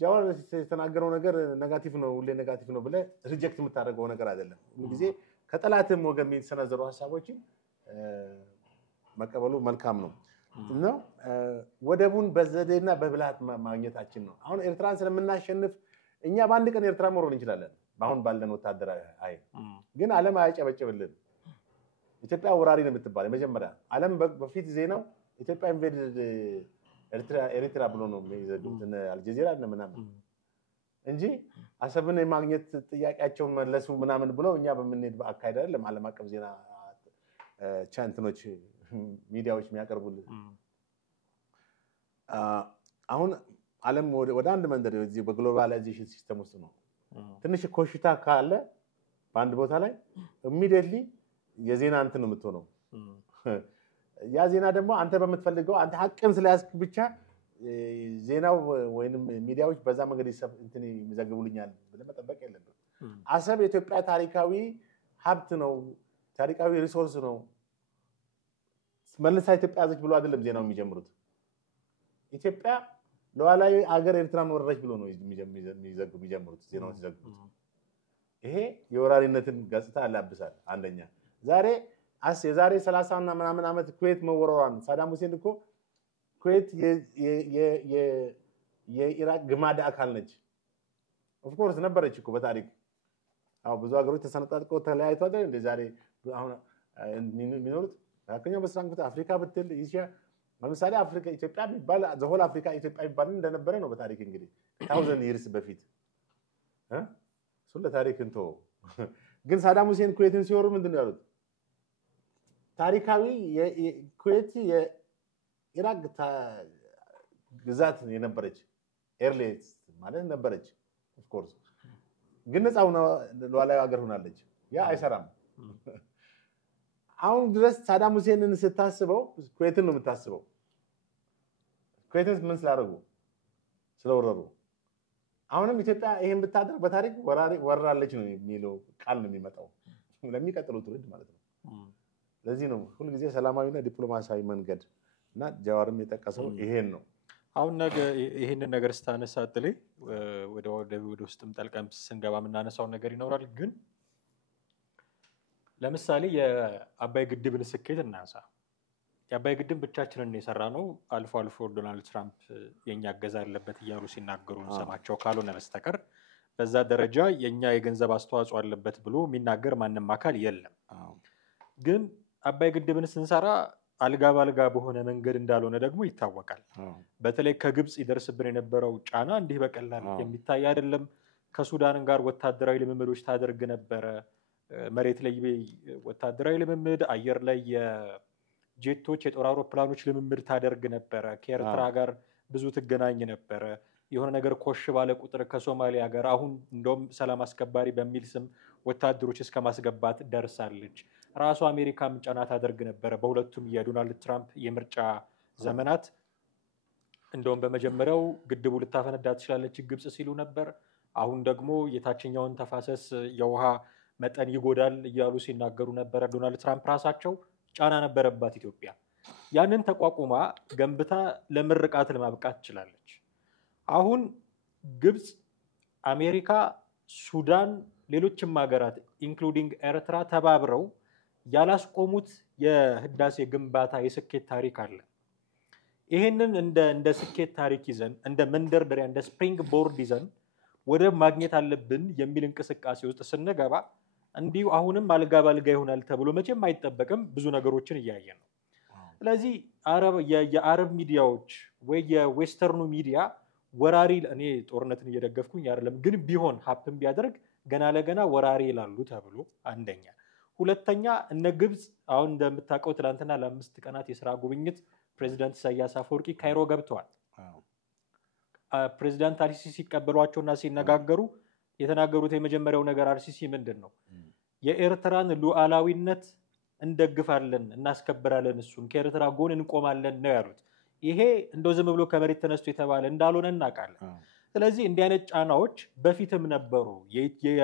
ጃዋር የተናገረው ነገር ኔጋቲቭ ነው ሁሌ ኔጋቲቭ ነው ብለ ሪጀክት የምታደርገው ነገር አይደለም ሁሉ ከጠላትም ወገን የሚሰነዘሩ ሐሳቦችን መቀበሉ መልካም ነው እና ወደቡን በዘዴና በብልሃት ማግኘታችን ነው አሁን ኤርትራን ስለምናሸንፍ እኛ በአንድ ቀን ኤርትራ መሮን እንችላለን አሁን ባለን ወታደራዊ ኃይል ግን ዓለም አያጨበጭብልን ኢትዮጵያ ወራሪ ነው የምትባል መጀመሪያ ዓለም በፊት ዜናው ኢትዮጵያ ኢንቬድድ ኤርትራ ብሎ ነው የሚዘዱት አልጀዚራ ምናምን እንጂ አሰብን የማግኘት ጥያቄያቸውን መለሱ ምናምን ብለው እኛ በመንሄድ በአካይዳ አይደለም ዓለም አቀፍ ዜና ቻንትኖች ሚዲያዎች የሚያቀርቡልን አሁን ዓለም ወደ አንድ መንደር እዚህ በግሎባላይዜሽን ሲስተም ውስጥ ነው ትንሽ ኮሽታ ካለ በአንድ ቦታ ላይ ኢሚዲየትሊ የዜና እንትን ነው የምትሆነው ያ ዜና ደግሞ አንተ በመትፈልገው አንተ ሐቅን ስለያዝክ ብቻ ዜናው ወይንም ሚዲያዎች በዛ መንገድ እንትን የሚዘግቡልኛል ብለ መጠበቅ የለብም አሰብ የኢትዮጵያ ታሪካዊ ሀብት ነው ታሪካዊ ሪሶርስ ነው መልሳ ኢትዮጵያ ያዘች ብሎ አይደለም ዜናው የሚጀምሩት ኢትዮጵያ ለዋላይ አገር ኤርትራን ወረረች ብሎ ነው የሚጀምሩት ዜናውን ሲዘግቡት ይሄ የወራሪነትን ገጽታ ያላብሳል አንደኛ የዛሬ 30 እና ምናምን ዓመት ኩዌት መወረሯን ሳዳም ሁሴን እኮ ኩዌት የኢራቅ ግማድ አካል ነች ኦፍ ኮርስ ነበረች እኮ በታሪክ አው ብዙ ሀገሮች ተሰነጣጥቀው ተለያይተው አይደል እንደ ዛሬ አሁን የሚኖሩት ያከኛው በስራንኩት አፍሪካ ብትል ኢሲያ ለምሳሌ አፍሪካ ኢትዮጵያ ቢባል ዘሆል አፍሪካ ኢትዮጵያ ቢባል እንደነበረ ነው በታሪክ እንግዲህ 1000 years በፊት እሱ ለታሪክ እንቶ ግን ሳዳም ሁሴን ኩዌትን ሲወሩ ምንድነው ያሉት ታሪካዊ የኩዌት የኢራቅ ግዛት የነበረች ኤርሌት ማለት ነበረች ኦፍ ኮርስ ግን ነፃው ነው ለዋላው ሀገር ሆናለች ያ አይሰራም አሁን ድረስ ሳዳም ሁሴንን ስታስበው ኩዌትን ነው የምታስበው ኩዌትን ምን ስላደረጉ ስለወረሩ አሁንም ኢትዮጵያ ይሄን ብታደርግ በታሪክ ወራለች ነው የሚለው ቃል ነው የሚመጣው ለሚቀጥለው ትውልድ ማለት ነው ለዚህ ነው ሁሉ ጊዜ ሰላማዊና ዲፕሎማሲያዊ መንገድ እና ጃዋርም የጠቀሰው ይሄን ነው አሁን ይሄንን ነገር ስታነሳጥልኝ ወደ ውስጥም ጠልቀም ስንገባ የምናነሳው ነገር ይኖራል ግን ለምሳሌ የአባይ ግድብን ስኬት እናንሳ የአባይ ግድብ ብቻችንን የሰራነው አልፎ አልፎ ዶናልድ ትራምፕ የኛ ገዛ አለበት እያሉ ሲናገሩ እንሰማቸው ካልሆነ በስተቀር በዛ ደረጃ የኛ የገንዘብ አስተዋጽኦ አለበት ብሎ የሚናገር ማንንም አካል የለም ግን አባይ ግድብን ስንሰራ አልጋ ባልጋ በሆነ መንገድ እንዳልሆነ ደግሞ ይታወቃል በተለይ ከግብጽ ይደርስብን የነበረው ጫና እንዲህ በቀላል የሚታይ አይደለም ከሱዳን ጋር ወታደራዊ ልምምዶች ታደርግ ነበር መሬት ላይ ወታደራዊ ልምምድ አየር ላይ የጄቶች የጦር አውሮፕላኖች ልምምድ ታደርግ ነበር ከኤርትራ ጋር ብዙ ትገናኝ ነበር የሆነ ነገር ኮሽ ባለ ቁጥር ከሶማሊያ ጋር አሁን እንደውም ሰላም አስከባሪ በሚል ስም ወታደሮች እስከ ማስገባት ደርሳለች። ራሱ አሜሪካም ጫና ታደርግ ነበረ በሁለቱም የዶናልድ ትራምፕ የምርጫ ዘመናት። እንደውም በመጀመሪያው ግድቡ ልታፈነዳ ትችላለች ግብጽ ሲሉ ነበር። አሁን ደግሞ የታችኛውን ተፋሰስ የውሃ መጠን ይጎዳል እያሉ ሲናገሩ ነበረ ዶናልድ ትራምፕ ራሳቸው። ጫና ነበረባት ኢትዮጵያ። ያንን ተቋቁማ ገንብታ ለምርቃት ለማብቃት ትችላለች። አሁን ግብጽ፣ አሜሪካ፣ ሱዳን፣ ሌሎችም ሀገራት ኢንክሉዲንግ ኤርትራ ተባብረው ያላስቆሙት የህዳሴ ግንባታ የስኬት ታሪክ አለ። ይሄንን እንደ ስኬት ታሪክ ይዘን እንደ መንደርደሪያ እንደ ስፕሪንግ ቦርድ ይዘን ወደብ ማግኘት አለብን የሚል እንቅስቃሴ ውስጥ ስንገባ እንዲሁ አሁንም አልጋ ባልጋ ይሆናል ተብሎ መቼም አይጠበቅም። ብዙ ነገሮችን እያየ ነው። ስለዚህ የአረብ ሚዲያዎች ወይ የዌስተርኑ ሚዲያ ወራሪ እኔ ጦርነትን እየደገፍኩኝ አይደለም፣ ግን ቢሆን ሀፕን ቢያደርግ ገና ለገና ወራሪ ይላሉ ተብሎ አንደኛ። ሁለተኛ እነ ግብጽ አሁን እንደምታውቀው ትናንትና ለ5 ቀናት የስራ ጉብኝት ፕሬዚዳንት ኢሳያስ አፈወርቂ ካይሮ ገብተዋል። ፕሬዚዳንት አልሲሲ ሲቀበሏቸውና ሲነጋገሩ የተናገሩት የመጀመሪያው ነገር አልሲሲ ምንድን ነው? የኤርትራን ሉዓላዊነት እንደግፋለን፣ እናስከብራለን፣ እሱን ከኤርትራ ጎን እንቆማለን ነው ያሉት። ይሄ እንደው ዝም ብሎ ከመሬት ተነስቶ የተባለ እንዳልሆነ እናውቃለን። ስለዚህ እንዲህ አይነት ጫናዎች በፊትም ነበሩ።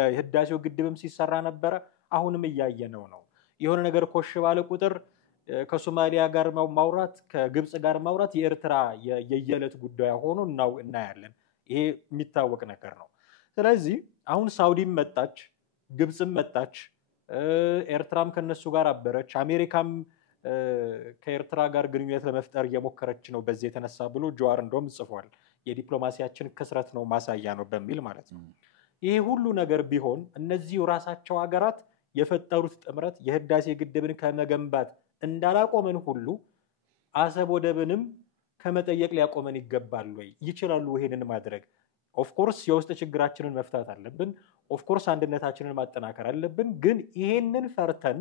የህዳሴው ግድብም ሲሰራ ነበረ። አሁንም እያየነው ነው። የሆነ ነገር ኮሽ ባለ ቁጥር ከሶማሊያ ጋር ማውራት፣ ከግብጽ ጋር ማውራት የኤርትራ የየዕለት ጉዳይ ሆኖ እናያለን። ይሄ የሚታወቅ ነገር ነው። ስለዚህ አሁን ሳውዲም መጣች፣ ግብጽም መጣች፣ ኤርትራም ከነሱ ጋር አበረች፣ አሜሪካም ከኤርትራ ጋር ግንኙነት ለመፍጠር እየሞከረች ነው በዚህ የተነሳ ብሎ ጀዋር እንደውም ጽፏል። የዲፕሎማሲያችን ክስረት ነው ማሳያ ነው በሚል ማለት ነው። ይሄ ሁሉ ነገር ቢሆን እነዚህ ራሳቸው ሀገራት የፈጠሩት ጥምረት የህዳሴ ግድብን ከመገንባት እንዳላቆመን ሁሉ አሰብ ወደብንም ከመጠየቅ ሊያቆመን ይገባል ወይ? ይችላሉ ይሄንን ማድረግ? ኦፍኮርስ የውስጥ ችግራችንን መፍታት አለብን። ኦፍኮርስ አንድነታችንን ማጠናከር አለብን። ግን ይሄንን ፈርተን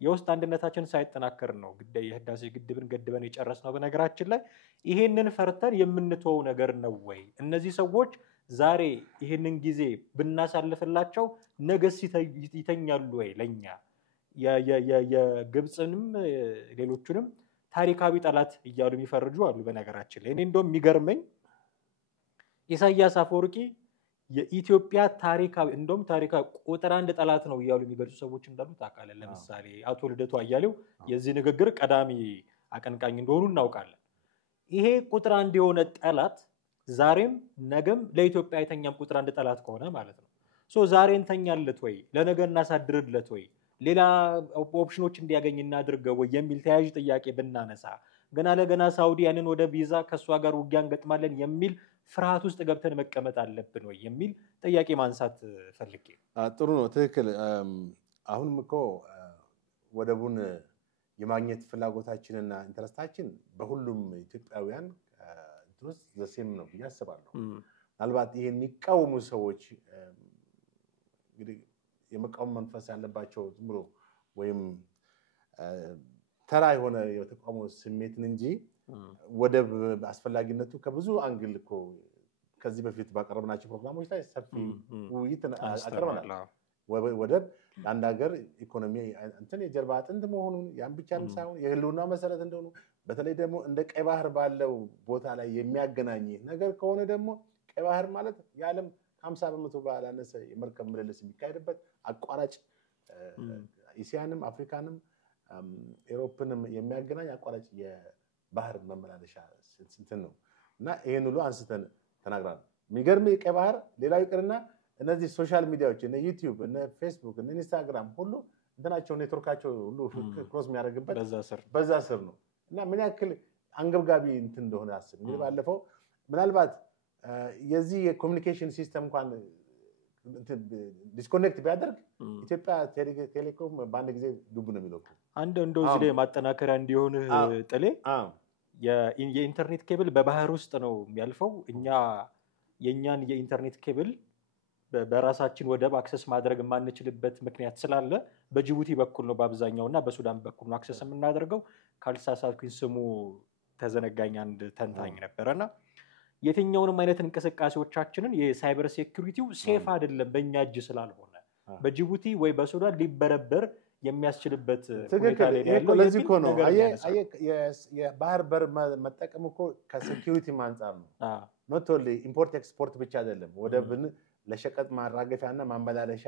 የውስጥ አንድነታችን ሳይጠናከር ነው የህዳሴ ግድብን ገድበን የጨረስነው። በነገራችን ላይ ይሄንን ፈርተን የምንተወው ነገር ነው ወይ? እነዚህ ሰዎች ዛሬ ይሄንን ጊዜ ብናሳልፍላቸው ነገስ ይተኛሉ ወይ? ለኛ የግብፅንም ሌሎቹንም ታሪካዊ ጠላት እያሉ የሚፈርጁ አሉ። በነገራችን ላይ እኔ እንደውም የሚገርመኝ ኢሳያስ አፈወርቂ የኢትዮጵያ ታሪካዊ ቁጥር 1 ጠላት ነው እያሉ የሚገልጹ ሰዎች እንዳሉ ታውቃለህ። ለምሳሌ አቶ ልደቱ አያሌው የዚህ ንግግር ቀዳሚ አቀንቃኝ እንደሆኑ እናውቃለን። ይሄ ቁጥር 1 የሆነ ጠላት ዛሬም ነገም ለኢትዮጵያ የተኛም ቁጥር 1 ጠላት ከሆነ ማለት ነው። ዛሬ እንተኛለት ወይ? ለነገ እናሳድርለት ወይ? ሌላ ኦፕሽኖች እንዲያገኝ እናድርገው ወይ የሚል ተያያዥ ጥያቄ ብናነሳ ገና ለገና ሳውዲ ያንን ወደ ቪዛ ከእሷ ጋር ውጊያ እንገጥማለን የሚል ፍርሃት ውስጥ ገብተን መቀመጥ አለብን ወይ የሚል ጥያቄ ማንሳት ፈልጌ። ጥሩ ነው፣ ትክክል። አሁንም እኮ ወደቡን የማግኘት ፍላጎታችንና ኢንተረስታችን በሁሉም ኢትዮጵያውያን ድረስ ዘሴም ነው ብዬ አስባለሁ። ምናልባት ይሄን የሚቃወሙ ሰዎች እንግዲህ የመቃወም መንፈስ ያለባቸው ዝም ብሎ ወይም ተራ የሆነ የተቃውሞ ስሜትን እንጂ ወደብ አስፈላጊነቱ ከብዙ አንግል እኮ ከዚህ በፊት ባቀረብናቸው ፕሮግራሞች ላይ ሰፊ ውይይት አቀርበናል። ወደብ ለአንድ ሀገር ኢኮኖሚ የጀርባ አጥንት መሆኑን ያን ብቻም ሳይሆን የህልውና መሰረት እንደሆኑ በተለይ ደግሞ እንደ ቀይ ባህር ባለው ቦታ ላይ የሚያገናኝ ነገር ከሆነ ደግሞ ቀይ ባህር ማለት የዓለም 50% ባላነሰ የመርከብ ምልልስ የሚካሄድበት አቋራጭ እስያንም አፍሪካንም ኤሮፕንም የሚያገናኝ አቋራጭ የባህር መመላለሻ እንትን ነው እና ይሄን ሁሉ አንስተን ተናግረናል። የሚገርም የቀይ ባህር ሌላው ይቅርና እነዚህ ሶሻል ሚዲያዎች እነ ዩቲዩብ እነ ፌስቡክ እነ ኢንስታግራም ሁሉ እንትናቸው ኔትወርካቸው ሁሉ ክሮስ የሚያደርግበት በዛ ስር ነው እና ምን ያክል አንገብጋቢ እንትን እንደሆነ አስብ። እንግዲህ ባለፈው ምናልባት የዚህ የኮሙኒኬሽን ሲስተም እንኳን ዲስኮኔክት ቢያደርግ ኢትዮጵያ ቴሌኮም በአንድ ጊዜ ዱብ ነው የሚለው። እንደው እዚህ ላይ ማጠናከሪያ እንዲሆን ጥሌ የኢንተርኔት ኬብል በባህር ውስጥ ነው የሚያልፈው። የኛን የኢንተርኔት ኬብል በራሳችን ወደብ አክሰስ ማድረግ የማንችልበት ምክንያት ስላለ በጅቡቲ በኩል ነው በአብዛኛውና በሱዳን በኩል ነው አክሰስ የምናደርገው። ካልተሳሳትኩኝ ስሙ ተዘነጋኝ አንድ ተንታኝ ነበረና የትኛውንም አይነት እንቅስቃሴዎቻችንን የሳይበር ሴኩሪቲው ሴፍ አይደለም በእኛ እጅ ስላልሆነ በጅቡቲ ወይ በሱዳን ሊበረበር የሚያስችልበት ሁኔታ ላይ ያለው ለዚህ እኮ ነው። የባህር በር መጠቀም እኮ ከሴኩሪቲ አንፃር ነው። ኖት ኦንሊ ኢምፖርት ኤክስፖርት ብቻ አይደለም። ወደብን ለሸቀጥ ማራገፊያና ማመላለሻ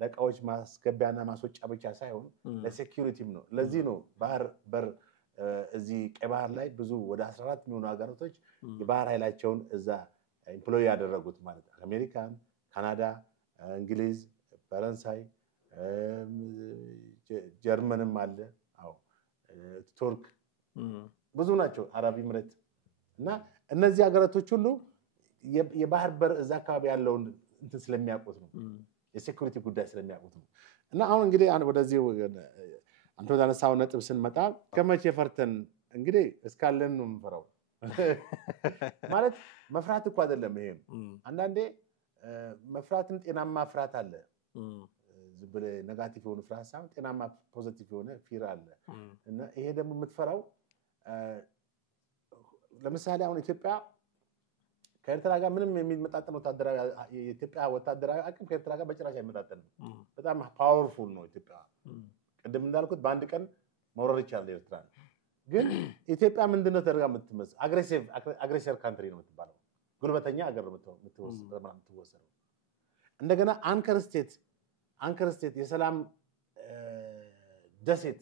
ለእቃዎች ማስገቢያና ማስወጫ ብቻ ሳይሆን ለሴኩሪቲም ነው። ለዚህ ነው ባህር በር እዚህ ቀይ ባህር ላይ ብዙ ወደ 14 የሚሆኑ ሀገራቶች የባህር ኃይላቸውን እዛ ኢምፕሎይ ያደረጉት ማለት ነው። አሜሪካን፣ ካናዳ፣ እንግሊዝ፣ ፈረንሳይ፣ ጀርመንም አለ። አዎ ቱርክ ብዙ ናቸው። አረብ ኤምሬት እና እነዚህ ሀገራቶች ሁሉ የባህር በር እዛ አካባቢ ያለውን እንትን ስለሚያውቁት ነው። የሴኩሪቲ ጉዳይ ስለሚያውቁት ነው። እና አሁን እንግዲህ ወደዚህ አንተ ወዳነሳው ነጥብ ስንመጣ ከመቼ ፈርተን እንግዲህ እስካለን ነው የምንፈራው ማለት መፍራት እኮ አይደለም። ይሄ አንዳንዴ መፍራትም ጤናማ ፍርሃት አለ። ዝብለ ኔጋቲቭ የሆነ ፍርሃት ሳይሆን ጤናማ ፖዚቲቭ የሆነ ፊር አለ። እና ይሄ ደግሞ የምትፈራው ለምሳሌ አሁን ኢትዮጵያ ከኤርትራ ጋር ምንም የሚመጣጠን ወታደራዊ የኢትዮጵያ ወታደራዊ አቅም ከኤርትራ ጋር በጭራሽ አይመጣጠንም። በጣም ፓወርፉል ነው ኢትዮጵያ። ቅድም እንዳልኩት በአንድ ቀን መውረር ይቻላል ኤርትራ። ግን ኢትዮጵያ ምንድነው ተደርጋ የምትመስለው? አግሬሲቭ ካንትሪ ነው የምትባለው። ጉልበተኛ ሀገር ነው የምትወሰደው። እንደገና አንከር ስቴት የሰላም ደሴት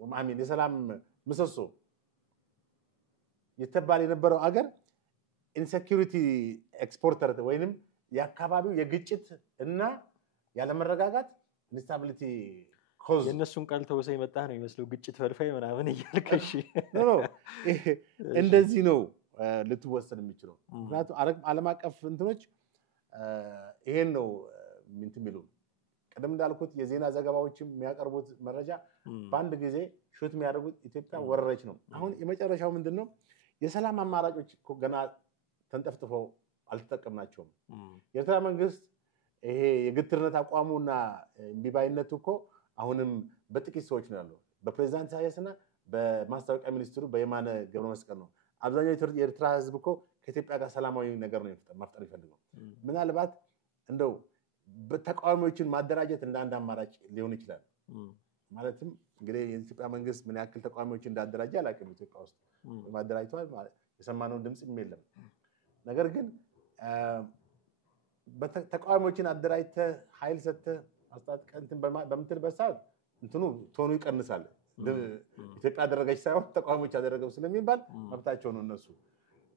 ማሚን የሰላም ምሰሶ የተባለ የነበረው ሀገር ኢንሴኩሪቲ ኤክስፖርተር ወይንም የአካባቢው የግጭት እና ያለመረጋጋት ኢንስታቢሊቲ ኮዝ የነሱን ቃል ተወሰ የመጣ ነው የሚመስለው ግጭት ፈልፋይ ምናምን እያልከሽ ኖ እንደዚህ ነው ልትወሰድ የሚችለው። ምክንያቱም ዓለም አቀፍ እንትኖች ይሄን ነው እንትን የሚሉ ቀደም እንዳልኩት የዜና ዘገባዎችም የሚያቀርቡት መረጃ በአንድ ጊዜ ሹት የሚያደርጉት ኢትዮጵያ ወረረች ነው። አሁን የመጨረሻው ምንድነው? የሰላም አማራጮች ገና ተንጠፍጥፈው አልተጠቀምናቸውም። የኤርትራ መንግስት ይሄ የግትርነት አቋሙና ቢባይነቱ እኮ አሁንም በጥቂት ሰዎች ነው ያለው። በፕሬዝዳንት ኢሳያስና በማስታወቂያ ሚኒስትሩ በየማነ ገብረመስቀል ነው። አብዛኛው የኤርትራ ህዝብ እኮ ከኢትዮጵያ ጋር ሰላማዊ ነገር ነው መፍጠር ይፈልጋል። ምናልባት እንደው በተቃዋሚዎችን ማደራጀት እንደ አንድ አማራጭ ሊሆን ይችላል። ማለትም እንግዲህ የኢትዮጵያ መንግስት ምን ያክል ተቃዋሚዎችን እንዳደራጀ አላውቅም። ኢትዮጵያ ውስጥ ማደራጀቷል ማለት የሰማነው ድምጽም የለም። ነገር ግን ተቃዋሚዎችን አደራጅተህ ኃይል ሰጥተህ አስታጥቀህ እንትን በምትልበት ሰዓት እንትኑ ቶኑ ይቀንሳል። ኢትዮጵያ ያደረገች ሳይሆን ተቃዋሚዎች ያደረገው ስለሚባል መብታቸው ነው እነሱ።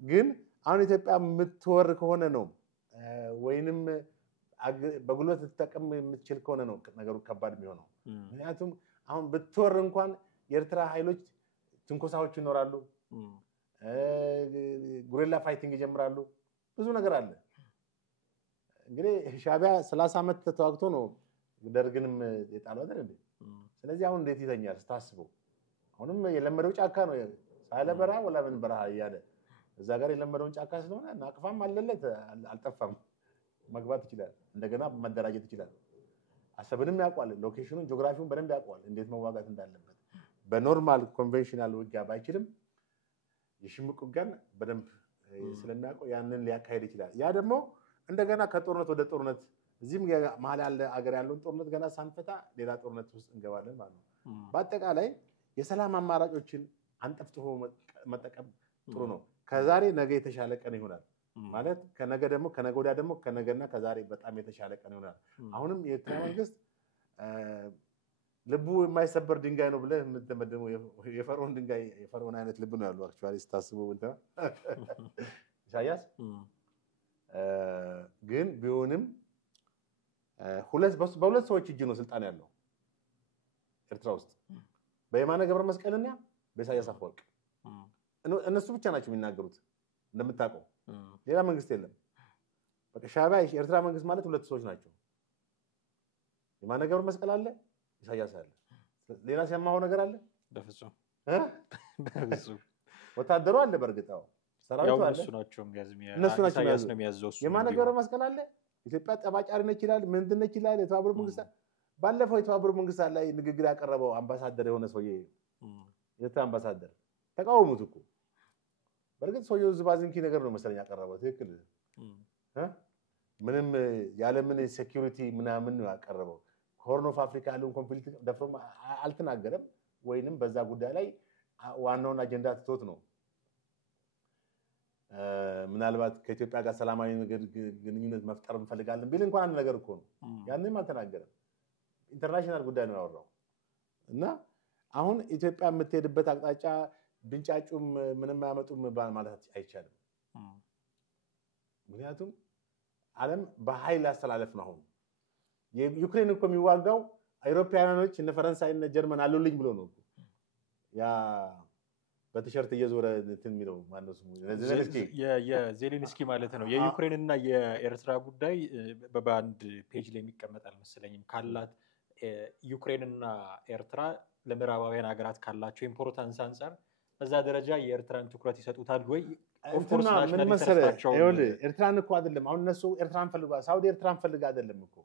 ግን አሁን ኢትዮጵያ የምትወር ከሆነ ነው ወይንም በጉልበት ልትጠቀም የምትችል ከሆነ ነው ነገሩ ከባድ የሚሆነው። ምክንያቱም አሁን ብትወር እንኳን የኤርትራ ኃይሎች ትንኮሳዎች ይኖራሉ፣ ጉሪላ ፋይቲንግ ይጀምራሉ፣ ብዙ ነገር አለ። እንግዲህ ሻዕቢያ 30 ዓመት ተዋግቶ ነው ደርግንም የጣለው አይደል እንዴ? ስለዚህ አሁን እንዴት ይተኛል ስታስበው? አሁንም የለመደው ጫካ ነው ሳይለ በረሃ ወላ ምን በረሃ እያለ እዛ ጋር የለመደውን ጫካ ስለሆነ ናቅፋም አለለት አልጠፋም። መግባት ይችላል፣ እንደገና መደራጀት ይችላል። አሰብንም ያውቃል፣ ሎኬሽኑን ጂኦግራፊውን በደንብ ያውቃል፣ እንዴት መዋጋት እንዳለበት። በኖርማል ኮንቬንሽናል ውጊያ ባይችልም የሽምቅ ውጊያን በደንብ ስለሚያውቀው ያንን ሊያካሄድ ይችላል። ያ ደግሞ እንደገና ከጦርነት ወደ ጦርነት እዚህም መሀል ያለ አገር ያለውን ጦርነት ገና ሳንፈታ ሌላ ጦርነት ውስጥ እንገባለን ማለት ነው። በአጠቃላይ የሰላም አማራጮችን አንጠፍጥፎ መጠቀም ጥሩ ነው። ከዛሬ ነገ የተሻለ ቀን ይሆናል ማለት ከነገ ደግሞ ከነገ ወዲያ ደግሞ ከነገና ከዛሬ በጣም የተሻለ ቀን ይሆናል። አሁንም የኤርትራ መንግስት ልቡ የማይሰበር ድንጋይ ነው ብለህ የምትደመደመው የፈርዖን ድንጋይ የፈርዖን አይነት ልብ ነው ያለው። አክቹዋሊ ስታስበው እንትን ኢሳያስ ግን ቢሆንም በሁለት ሰዎች እጅ ነው ስልጣን ያለው ኤርትራ ውስጥ በየማነ ገብረመስቀልና በኢሳያስ አፈወርቅ። እነሱ ብቻ ናቸው የሚናገሩት እንደምታውቀው፣ ሌላ መንግስት የለም። በቃ ሻዕቢያ የኤርትራ መንግስት ማለት ሁለት ሰዎች ናቸው። የማነ ገብረመስቀል አለ፣ ኢሳያስ አለ። ሌላ ሲያማው ነገር አለ? በፍጹም ወታደሩ አለ፣ በርግጣው ሰራዊቱ አለ። እነሱ ናቸው የሚያዘው። የማነ ገብረመስቀል አለ። ኢትዮጵያ ጠባጫሪ ነች ይላል፣ ምንድን ነች ይላል። የተባበሩት መንግስታት ባለፈው የተባበሩት መንግስታት ላይ ንግግር ያቀረበው አምባሳደር የሆነ ሰውዬ የኤርትራ አምባሳደር ተቃወሙት እኮ። በርግጥ ሰውዬው ዝባዝንኪ ነገር ነው መሰለኝ ያቀረበው። ትክክል ምንም ያለ ምን ሴኩሪቲ ምናምን ነው ያቀረበው። ሆርን ኦፍ አፍሪካ ያለውን ኮንፍሊክት ደፍሮም አልተናገረም ወይንም በዛ ጉዳይ ላይ ዋናውን አጀንዳ ትቶት ነው ምናልባት ከኢትዮጵያ ጋር ሰላማዊ ግንኙነት መፍጠር እንፈልጋለን ቢል እንኳን አንድ ነገር እኮ ነው ያንንም አልተናገረም ኢንተርናሽናል ጉዳይ ነው ያወራው እና አሁን ኢትዮጵያ የምትሄድበት አቅጣጫ ብንጫጩም ምንም ያመጡም ማለት አይቻልም ምክንያቱም ዓለም በኃይል አስተላለፍ ነው አሁን የዩክሬን እኮ የሚዋጋው አውሮፓውያኖች እነ ፈረንሳይ እነ ጀርመን አሉልኝ ብሎ ነው ያ በቲሸርት እየዞረ እንትን የሚለው ማነው ስሙ የዜሌንስኪ ማለት ነው የዩክሬን እና የኤርትራ ጉዳይ በባንድ ፔጅ ላይ የሚቀመጣል መሰለኝም ካላት ዩክሬን እና ኤርትራ ለምዕራባውያን ሀገራት ካላቸው ኢምፖርታንስ አንፃር በዛ ደረጃ የኤርትራን ትኩረት ይሰጡታል ወይ ኦፍ ኮርስ ናሽናል ኢንተረስታቸው ኤርትራን እኮ አይደለም አሁን እነሱ ኤርትራን ፈልጓል ሳውዲ ኤርትራን ፈልጋ አይደለም እኮ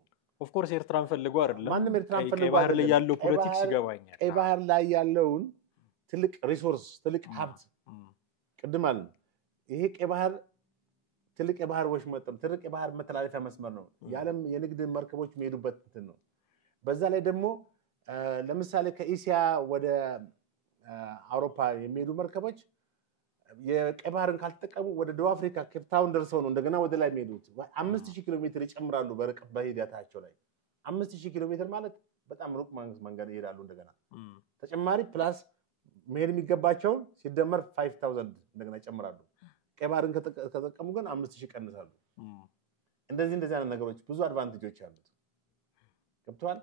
ኦፍ ኮርስ ኤርትራን ፈልጓ አይደለም ማንም ኤርትራን ፈልጓ ባህር ላይ ያለው ፖለቲክስ ይገባኛል ቀይ ባህር ላይ ያለውን ትልቅ ሪሶርስ ትልቅ ሀብት ቅድም አለን ይሄ ቀይ ባህር ትልቅ የባህር ወሽመጥ ትልቅ የባህር መተላለፊያ መስመር ነው የዓለም የንግድ መርከቦች የሚሄዱበት እንትን ነው በዛ ላይ ደግሞ ለምሳሌ ከኢሲያ ወደ አውሮፓ የሚሄዱ መርከቦች የቀይ ባህርን ካልተጠቀሙ ወደ ደቡብ አፍሪካ ኬፕ ታውን ደርሰው ነው እንደገና ወደ ላይ የሚሄዱት 5000 ኪሎ ሜትር ይጨምራሉ በርቀት በሂደታቸው ላይ 5000 ኪሎ ሜትር ማለት በጣም ሩቅ መንገድ ይሄዳሉ እንደገና ተጨማሪ ፕላስ መሄድ የሚገባቸው ሲደመር 5000 እንደገና ይጨምራሉ ቀይ ባህርን ከተጠቀሙ ግን 5000 ቀንሳሉ እንደዚህ አይነት ነገሮች ብዙ አድቫንቴጆች አሉት ገብቷል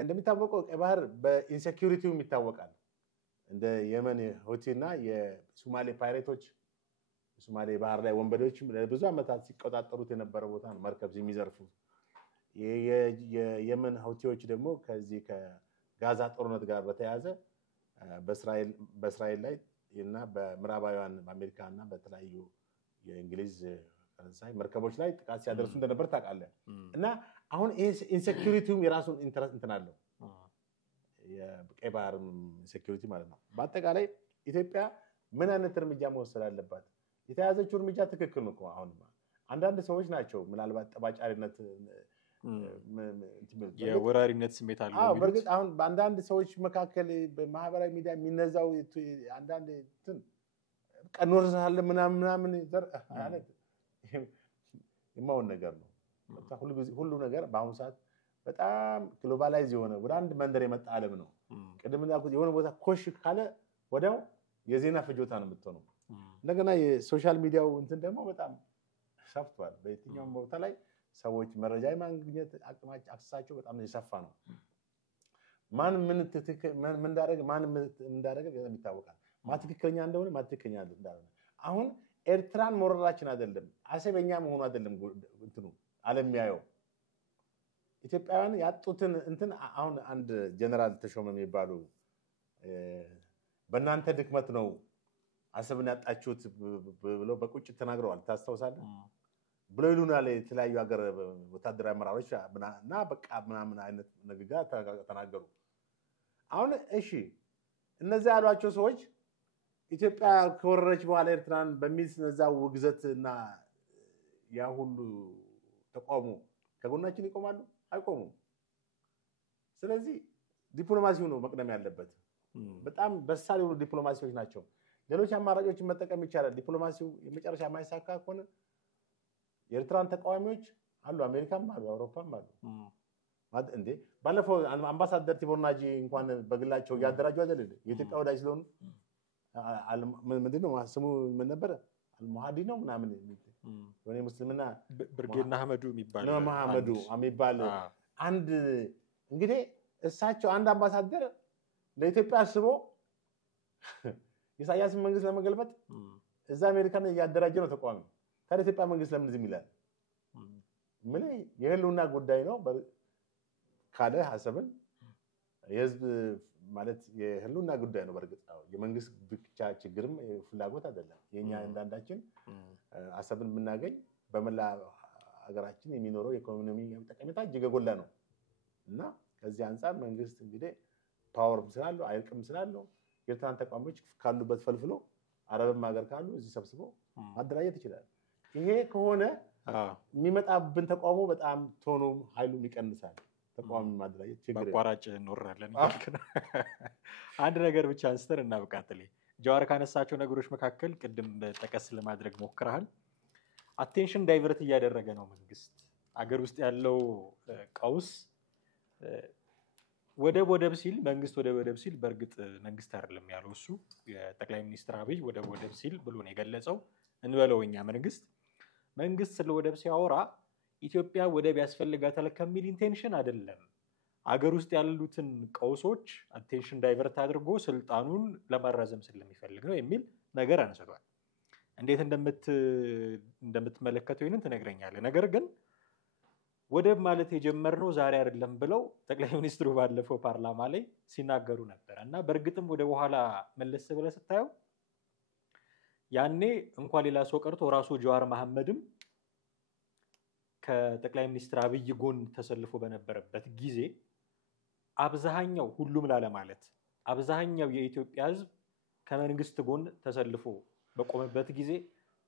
እንደሚታወቀው ቀይ ባህር በኢንሴኩሪቲው ይታወቃል እንደ የመን ሁቲና የሶማሌ ፓይሬቶች ሶማሌ ባህር ላይ ወንበዴዎች ለብዙ አመታት ሲቆጣጠሩት የነበረ ቦታ ነው መርከብ የሚዘርፉ የየመን ሁቲዎች ደግሞ ከዚህ ከጋዛ ጦርነት ጋር በተያያዘ በእስራኤል ላይ እና በምዕራባውያን በአሜሪካና በተለያዩ የእንግሊዝ ፈረንሳይ መርከቦች ላይ ጥቃት ሲያደርሱ እንደነበር ታውቃለህ እና አሁን ይሄ ኢንሴኩሪቲው የራሱን ኢንተረስት እንትናለው የቀይ ባህር ሴኩሪቲ ማለት ነው በአጠቃላይ ኢትዮጵያ ምን አይነት እርምጃ መወሰድ አለባት የተያዘችው እርምጃ ትክክል ነው አሁን አንዳንድ ሰዎች ናቸው ምናልባት ጠባጫሪነት የወራሪነት ስሜት አለው አዎ በርግጥ አሁን በአንዳንድ ሰዎች መካከል በማህበራዊ ሚዲያ የሚነዛው አንዳንድ እንትን ቀኖርሳለ ምናምን ዘር ማለት የማውን ነገር ነው ሁሉ ነገር በአሁኑ ሰዓት በጣም ግሎባላይዝ የሆነ ወደ አንድ መንደር የመጣ ዓለም ነው ቅድም እንዳልኩት የሆነ ቦታ ኮሽ ካለ ወዲያው የዜና ፍጆታ ነው የምትሆነው እንደገና የሶሻል ሚዲያው እንትን ደግሞ በጣም ሰፍቷል በየትኛውም ቦታ ላይ ሰዎች መረጃ የማግኘት አክሰሳቸው በጣም የሰፋ ነው ማን ምን እንዳደረገ በጣም ይታወቃል ማትክክለኛ እንደሆነ ማትክክለኛ እንዳልሆነ አሁን ኤርትራን ሞራላችን አይደለም አሰበኛ መሆኑ አይደለም እንትኑ ዓለም ያየው ኢትዮጵያውያን ያጡትን እንትን አሁን አንድ ጀነራል ተሾመ የሚባሉ በእናንተ ድክመት ነው አሰብን ያጣችሁት ብለው በቁጭት ተናግረዋል ታስተውሳለህ ብለው ይሉናል የተለያዩ ሀገር ወታደራዊ አመራሮች እና በቃ ምናምን አይነት ንግግር ተናገሩ አሁን እሺ እነዚህ ያሏቸው ሰዎች ኢትዮጵያ ከወረረች በኋላ ኤርትራን በሚል ስለዛው ውግዘትና ያ ሁሉ ተቋሙ ከጎናችን ይቆማሉ አይቆሙም ስለዚህ ዲፕሎማሲው ነው መቅደም ያለበት በጣም በሳል የሆኑ ዲፕሎማሲዎች ናቸው ሌሎች አማራጮችን መጠቀም ይቻላል ዲፕሎማሲው የመጨረሻ ማይሳካ ከሆነ የኤርትራን ተቃዋሚዎች አሉ አሜሪካም አሉ አውሮፓም አሉ ማለት እንዴ ባለፈው አምባሳደር ቲቦርናጂ እንኳን በግላቸው ያደራጁ አይደል የኢትዮጵያ ወዳጅ ስለሆኑ ምንድነው ስሙ ምን ነበር አልሙሃዲ ነው ምናምን ወኔ ሙስሊምና ብርጌና አህመዱ የሚባል ነው መሐመዱ የሚባል አንድ እንግዲህ እሳቸው አንድ አምባሳደር ለኢትዮጵያ አስቦ ኢሳያስን መንግስት ለመገልበጥ እዛ አሜሪካን ያደራጀ ነው ተቋም ታዲያ ኢትዮጵያ መንግስት ለምን ዝም ይላል ምን የህልውና ጉዳይ ነው ካለ ሐሰብን የህዝብ ማለት የህልውና ጉዳይ ነው በርግጥ ነው የመንግስት ብቻ ችግርም ፍላጎት አይደለም የኛ እንዳንዳችን ሐሰብን የምናገኝ በመላ ሀገራችን የሚኖረው የኢኮኖሚ ጠቀሜታ እጅግ ጎላ ነው እና ከዚህ አንፃር መንግስት እንግዲህ ፓወርም ስላለው አይልቅም ስላለው የኤርትራን ተቋሞች ካሉበት ፈልፍሎ አረብም ሀገር ካሉ እዚህ ሰብስቦ ማደራጀት ይችላል ይሄ ከሆነ የሚመጣብን ተቋሞ በጣም ቶኑ ኃይሉን ይቀንሳል ተቋም ማደራጀት ችግር በአቋራጭ እንወራለን እያልክ ነው። አንድ ነገር ብቻ አንስተን እናብቃትል። ጀዋር ካነሳቸው ነገሮች መካከል ቅድም ጠቀስ ለማድረግ ሞክረሃል። አቴንሽን ዳይቨርት እያደረገ ነው መንግስት። አገር ውስጥ ያለው ቀውስ ወደብ ሲል መንግስት ወደብ ሲል በእርግጥ መንግስት አይደለም ያለው እሱ የጠቅላይ ሚኒስትር አብይ ወደብ ሲል ብሎ ነው የገለጸው። እንበለው እኛ መንግስት ስለ ወደብ ሲያወራ ኢትዮጵያ ወደብ ያስፈልጋታል ከሚል ኢንቴንሽን አይደለም። አገር ውስጥ ያሉትን ቀውሶች አቴንሽን ዳይቨርት አድርጎ ስልጣኑን ለማራዘም ስለሚፈልግ ነው የሚል ነገር አንስቷል። እንዴት እንደምትመለከተው ይህንን ትነግረኛለህ። ነገር ግን ወደብ ማለት የጀመርነው ዛሬ አይደለም ብለው ጠቅላይ ሚኒስትሩ ባለፈው ፓርላማ ላይ ሲናገሩ ነበር እና በእርግጥም ወደ በኋላ መለስ ብለህ ስታየው ያኔ እንኳን ሌላ ሰው ቀርቶ ራሱ ጀዋር መሐመድም ከጠቅላይ ሚኒስትር አብይ ጎን ተሰልፎ በነበረበት ጊዜ አብዛኛው ሁሉም ላለማለት አብዛኛው የኢትዮጵያ ሕዝብ ከመንግስት ጎን ተሰልፎ በቆመበት ጊዜ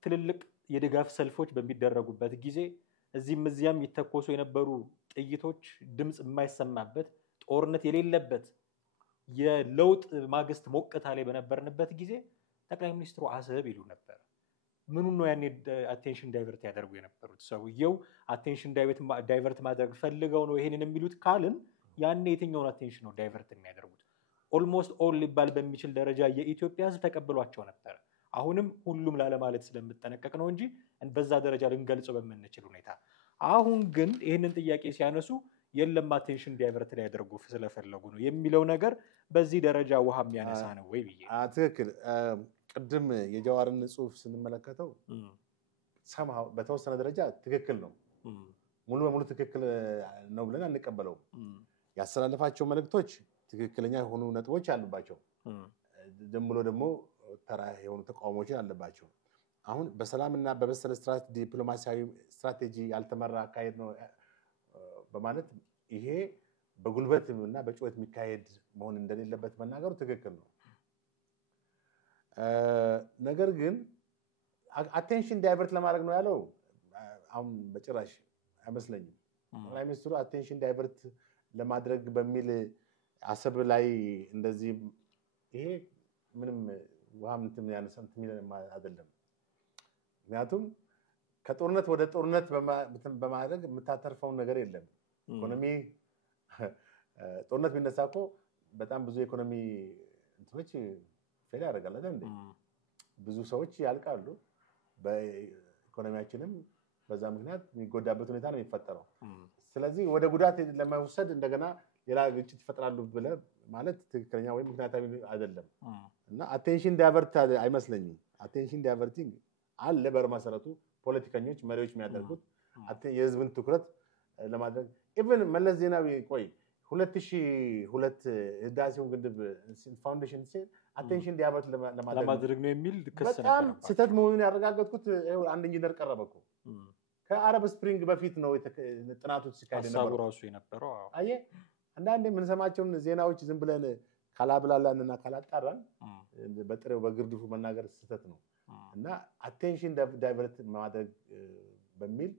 ትልልቅ የድጋፍ ሰልፎች በሚደረጉበት ጊዜ እዚህም እዚያም ይተኮሱ የነበሩ ጥይቶች ድምፅ የማይሰማበት ጦርነት የሌለበት የለውጥ ማግስት ሞቅታ ላይ በነበርንበት ጊዜ ጠቅላይ ሚኒስትሩ አሰብ ይሉ ነበር። ምኑን ነው ያኔ አቴንሽን ዳይቨርት ያደርጉ የነበሩት? ሰውየው አቴንሽን ዳይቨርት ማድረግ ፈልገው ነው ይሄንን የሚሉት ካልን ያኔ የትኛውን አቴንሽን ነው ዳይቨርት የሚያደርጉት? ኦልሞስት ኦል ሊባል በሚችል ደረጃ የኢትዮጵያ ህዝብ ተቀብሏቸው ነበር። አሁንም ሁሉም ላለማለት ስለምጠነቀቅ ነው እንጂ በዛ ደረጃ ልንገልጸው በምንችል ሁኔታ። አሁን ግን ይህንን ጥያቄ ሲያነሱ የለም አቴንሽን ዳይቨርት ሊያደርጉ ስለፈለጉ ነው የሚለው ነገር በዚህ ደረጃ ውሃ የሚያነሳ ነው ወይ ብዬ። ትክክል። ቅድም የጀዋርን ጽሁፍ ስንመለከተው ሰምሃው በተወሰነ ደረጃ ትክክል ነው። ሙሉ በሙሉ ትክክል ነው ብለን አንቀበለው። ያስተላለፋቸው መልእክቶች ትክክለኛ የሆኑ ነጥቦች አሉባቸው። ዝም ብሎ ደግሞ ተራ የሆኑ ተቃውሞችን አለባቸው። አሁን በሰላምና በበሰለ ዲፕሎማሲያዊ ስትራቴጂ ያልተመራ አካሄድ ነው በማለት ይሄ በጉልበት እና በጩኸት የሚካሄድ መሆን እንደሌለበት መናገሩ ትክክል ነው። ነገር ግን አቴንሽን ዳይቨርት ለማድረግ ነው ያለው አሁን በጭራሽ አይመስለኝም። ጠቅላይ ሚኒስትሩ አቴንሽን ዳይቨርት ለማድረግ በሚል አሰብ ላይ እንደዚህ ይሄ ምንም ውሃም እንትን ያነሳን አይደለም። ምክንያቱም ከጦርነት ወደ ጦርነት በማድረግ የምታተርፈውን ነገር የለም። ኢኮኖሚ ጦርነት ቢነሳ እኮ በጣም ብዙ ኢኮኖሚ እንትኖች ፌል ያደርጋል አይደል? ብዙ ሰዎች ያልቃሉ። በኢኮኖሚያችንም በዛ ምክንያት የሚጎዳበት ሁኔታ ነው የሚፈጠረው። ስለዚህ ወደ ጉዳት ለመውሰድ እንደገና ሌላ ግጭት ይፈጥራሉ ብለህ ማለት ትክክለኛ ወይም ምክንያታዊ አይደለም እና አቴንሽን ዳይቨርት አይመስለኝም። አቴንሽን ዳይቨርቲንግ አለ በመሰረቱ ፖለቲከኞች መሪዎች የሚያደርጉት የህዝብን ትኩረት ለማድረግ ኢቭን መለስ ዜናዊ 2002 ህዳሴውን ግድብ ፋውንዴሽን ሲል አቴንሽን ዳይቨርት ለማድረግ ነው የሚል ክስ ነበር። በጣም ስህተት መሆኑን ያረጋገጥኩት አንድ ኢንጂነር ቀረበ እኮ ከአረብ ስፕሪንግ በፊት ነው ጥናቶች ሲካሄድ ነበር ራሱ የነበረው። አየህ አንዳንዴ የምንሰማቸውን ዜናዎች ዝም ብለን ካላብላላንና ካላጣራን በጥሬው በግርድፉ መናገር ስህተት ነው እና አቴንሽን ዳይቨርት ማድረግ በሚል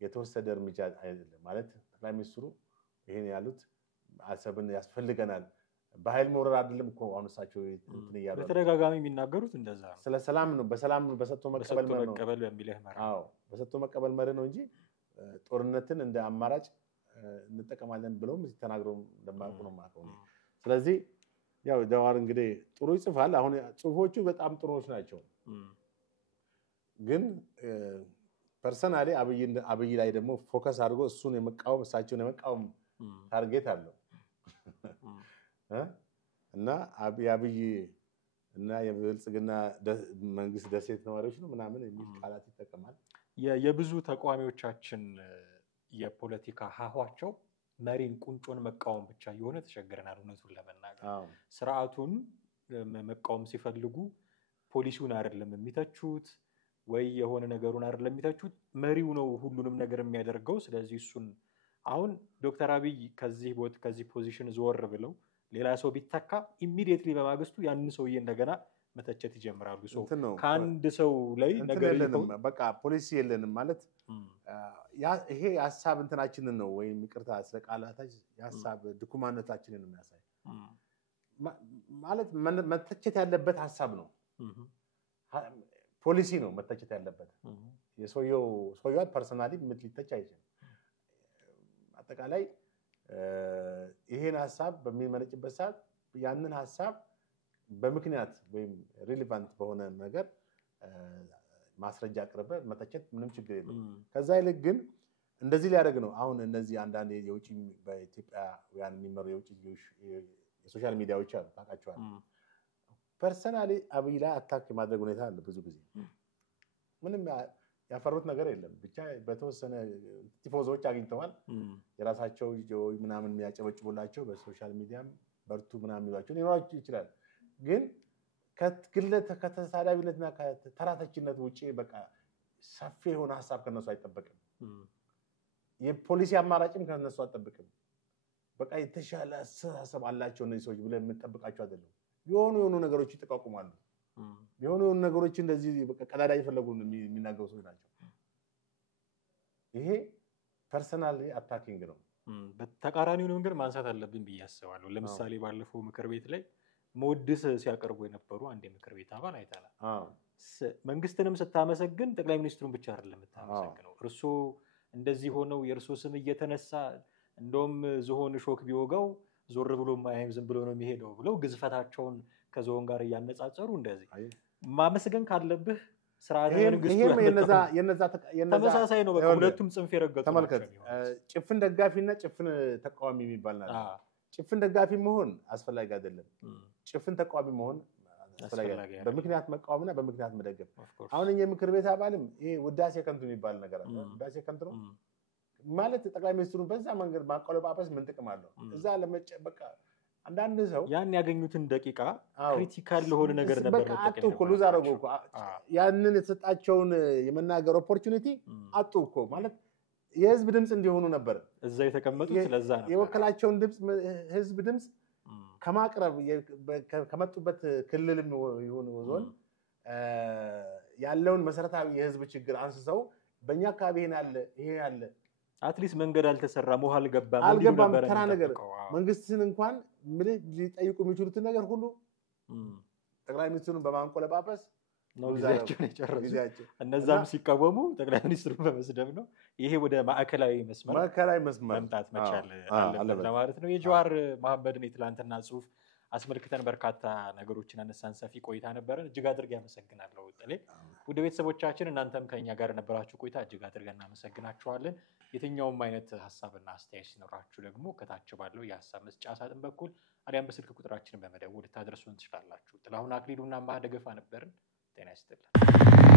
የተወሰደ እርምጃ አይደለም ማለት ጠቅላይ ሚኒስትሩ ይሄን ያሉት አሰብን ያስፈልገናል በኃይል መውረር አይደለም እኮ አሁን እሳቸው እንትን እያሉ በተደጋጋሚ የሚናገሩት እንደዛ ነው። ስለ ሰላም ነው በሰላም በሰጥቶ መቀበል ነው። አዎ በሰጥቶ መቀበል መርህ ነው እንጂ ጦርነትን እንደ አማራጭ እንጠቀማለን ብለውም ተናግረው እንደማያውቁ ነው ማለት ነው። ስለዚህ ያው ጀዋር እንግዲህ ጥሩ ይጽፋል። አሁን ጽሁፎቹ በጣም ጥሩዎች ናቸው። ግን ፐርሰናሊ አብይ ላይ ደግሞ ፎከስ አድርጎ እሱን የመቃወም እሳቸውን የመቃወም ታርጌት አለው እና የአብይ እና የብልጽግና መንግስት ደሴት ነዋሪዎች ነው ምናምን የሚል ቃላት ይጠቀማል። የብዙ ተቃዋሚዎቻችን የፖለቲካ ሀኋቸው መሪን ቁንጮን መቃወም ብቻ የሆነ ተቸግረናል። እውነቱን ለመናገር ስርዓቱን መቃወም ሲፈልጉ ፖሊሲውን አይደለም የሚተቹት ወይ የሆነ ነገሩን አይደለም የሚተቹት፣ መሪው ነው ሁሉንም ነገር የሚያደርገው። ስለዚህ እሱን አሁን ዶክተር አብይ ከዚህ ፖዚሽን ዞር ብለው ሌላ ሰው ቢተካ ኢሚዲየትሊ በማግስቱ ያንን ሰውዬ እንደገና መተቸት ይጀምራሉ። እንትን ነው ከአንድ ሰው ላይ ነገር የለንም በቃ ፖሊሲ የለንም ማለት ይሄ የሀሳብ እንትናችንን ነው ወይም ይቅርታ ስለ ቃላታችን የሀሳብ ድኩማነታችንን ነው የሚያሳይ ማለት መተቸት ያለበት ሀሳብ ነው ፖሊሲ ነው መተቸት ያለበት የሰውየው ፐርሰናሊ ሊተች አይችልም አጠቃላይ ይሄን ሀሳብ በሚመነጭበት ሰዓት ያንን ሀሳብ በምክንያት ወይም ሪሌቫንት በሆነ ነገር ማስረጃ አቅርበ መተቸት ምንም ችግር የለም ከዛ ይልቅ ግን እንደዚህ ሊያደርግ ነው አሁን እነዚህ አንዳንድ የውጪ በኢትዮጵያውያን የሚመሩ የውጪ የሶሻል ሚዲያዎች አሉ ታውቃቸዋል ፐርሰናሊ አብይ ላይ አታክ ማድረግ ሁኔታ አለ ብዙ ጊዜ ምንም ያፈሩት ነገር የለም ብቻ በተወሰነ ቲፎዞች አግኝተዋል የራሳቸው ምናምን የሚያጨበጭቡላቸው በሶሻል ሚዲያም በርቱ ምናምን ይሏቸው ሊኖራቸው ይችላል ግን ከተሳዳቢነትና ከተራተችነት ውጪ በቃ ሰፊ የሆነ ሐሳብ ከነሱ አይጠበቅም የፖሊሲ አማራጭም ከነሱ አይጠበቅም በቃ የተሻለ አስተሳሰብ አላቸው እነዚህ ሰዎች ብለን የምንጠብቃቸው አይደለም የሆኑ ነገሮች ይተቋቁማሉ የሆኑ ነገሮች እንደዚህ በቃ ቀዳዳ ይፈልጉ የሚናገሩ ሰዎች ናቸው ይሄ ፐርሰናሊ አታኪንግ ነው በተቃራኒው ነገር ማንሳት አለብን ብያስባለሁ ለምሳሌ ባለፈው ምክር ቤት ላይ ሞድስ ሲያቀርቡ የነበሩ አንድ የምክር ቤት አባል አይታላ መንግስትንም ስታመሰግን ጠቅላይ ሚኒስትሩን ብቻ አይደለም የምታመሰግነው እርሱ እንደዚህ ሆነው የእርሱ ስም እየተነሳ እንደውም ዝሆን ሾክ ቢወጋው ዞር ብሎ ማይም ዝም ብሎ ነው የሚሄደው ብለው ግዝፈታቸውን ከዞን ጋር ያነጻጸሩ እንደዚህ ማመስገን ካለብህ ስርዓተ መንግስቱ ተመሳሳይ ነው በሁለቱም ጽንፍ የረገጡ ተመልከት ጭፍን ደጋፊና ጭፍን ተቃዋሚ የሚባል ነገር ጭፍን ደጋፊ መሆን አስፈላጊ አይደለም ጭፍን ተቃዋሚ መሆን አስፈላጊ በምክንያት መቃወምና በምክንያት መደገፍ አሁን የምክር ቤት አባልም ይሄ ውዳሴ ከንቱ የሚባል ነገር አለ ውዳሴ ከንቱ ነው ማለት ጠቅላይ ሚኒስትሩን በዛ መንገድ ማቆለጳጰስ ምን ጥቅም አለው እዛ ለመጨበቃ አንዳንድ ሰው ያን ያገኙትን ደቂቃ ክሪቲካል ለሆነ ነገር ነበር አጥቶ እኮ ሉዝ አደረጉ እኮ ያንን የተሰጣቸውን የመናገር ኦፖርቹኒቲ አጥቶ እኮ ማለት የህዝብ ድምጽ እንዲሆኑ ነበር እዛ የተቀመጡት ስለዛ ነው የወከላቸውን ድምጽ ህዝብ ድምጽ ከማቅረብ ከመጡበት ክልልም ይሁን ዞን ያለውን መሰረታዊ የህዝብ ችግር አንስሰው በእኛ አካባቢ ይሄ ያለ አትሊስት መንገድ አልተሰራም ውሃ አልገባም ተራ ነገር መንግስትን እንኳን ምን ሊጠይቁ የሚችሉትን ነገር ሁሉ ጠቅላይ ሚኒስትሩን በማንቆለጳጰስ ነው ጊዜያቸውን የጨረሱት እነዛም ሲቃወሙ ጠቅላይ ሚኒስትሩን በመስደብ ነው ይሄ ወደ ማዕከላዊ መስመር መምጣት መቻል አለበት ለማለት ነው የጀዋር መሐመድን የትላንትና ጽሁፍ አስመልክተን በርካታ ነገሮችን አነሳን ሰፊ ቆይታ ነበረን እጅግ አድርጌ አመሰግናለሁ ጥሌ ወደ ቤተሰቦቻችን እናንተም ከኛ ጋር ነበራችሁ ቆይታ እጅግ አድርገን እናመሰግናችኋለን የትኛውም አይነት ሐሳብና አስተያየት ሲኖራችሁ ደግሞ ከታች ባለው የሐሳብ መስጫ ሳጥን በኩል አሊያም በስልክ ቁጥራችንን በመደወል ታደርሱን ትችላላችሁ ጥላሁን አክሊሉና ማህደገፋ ነበርን ጤና ይስጥልን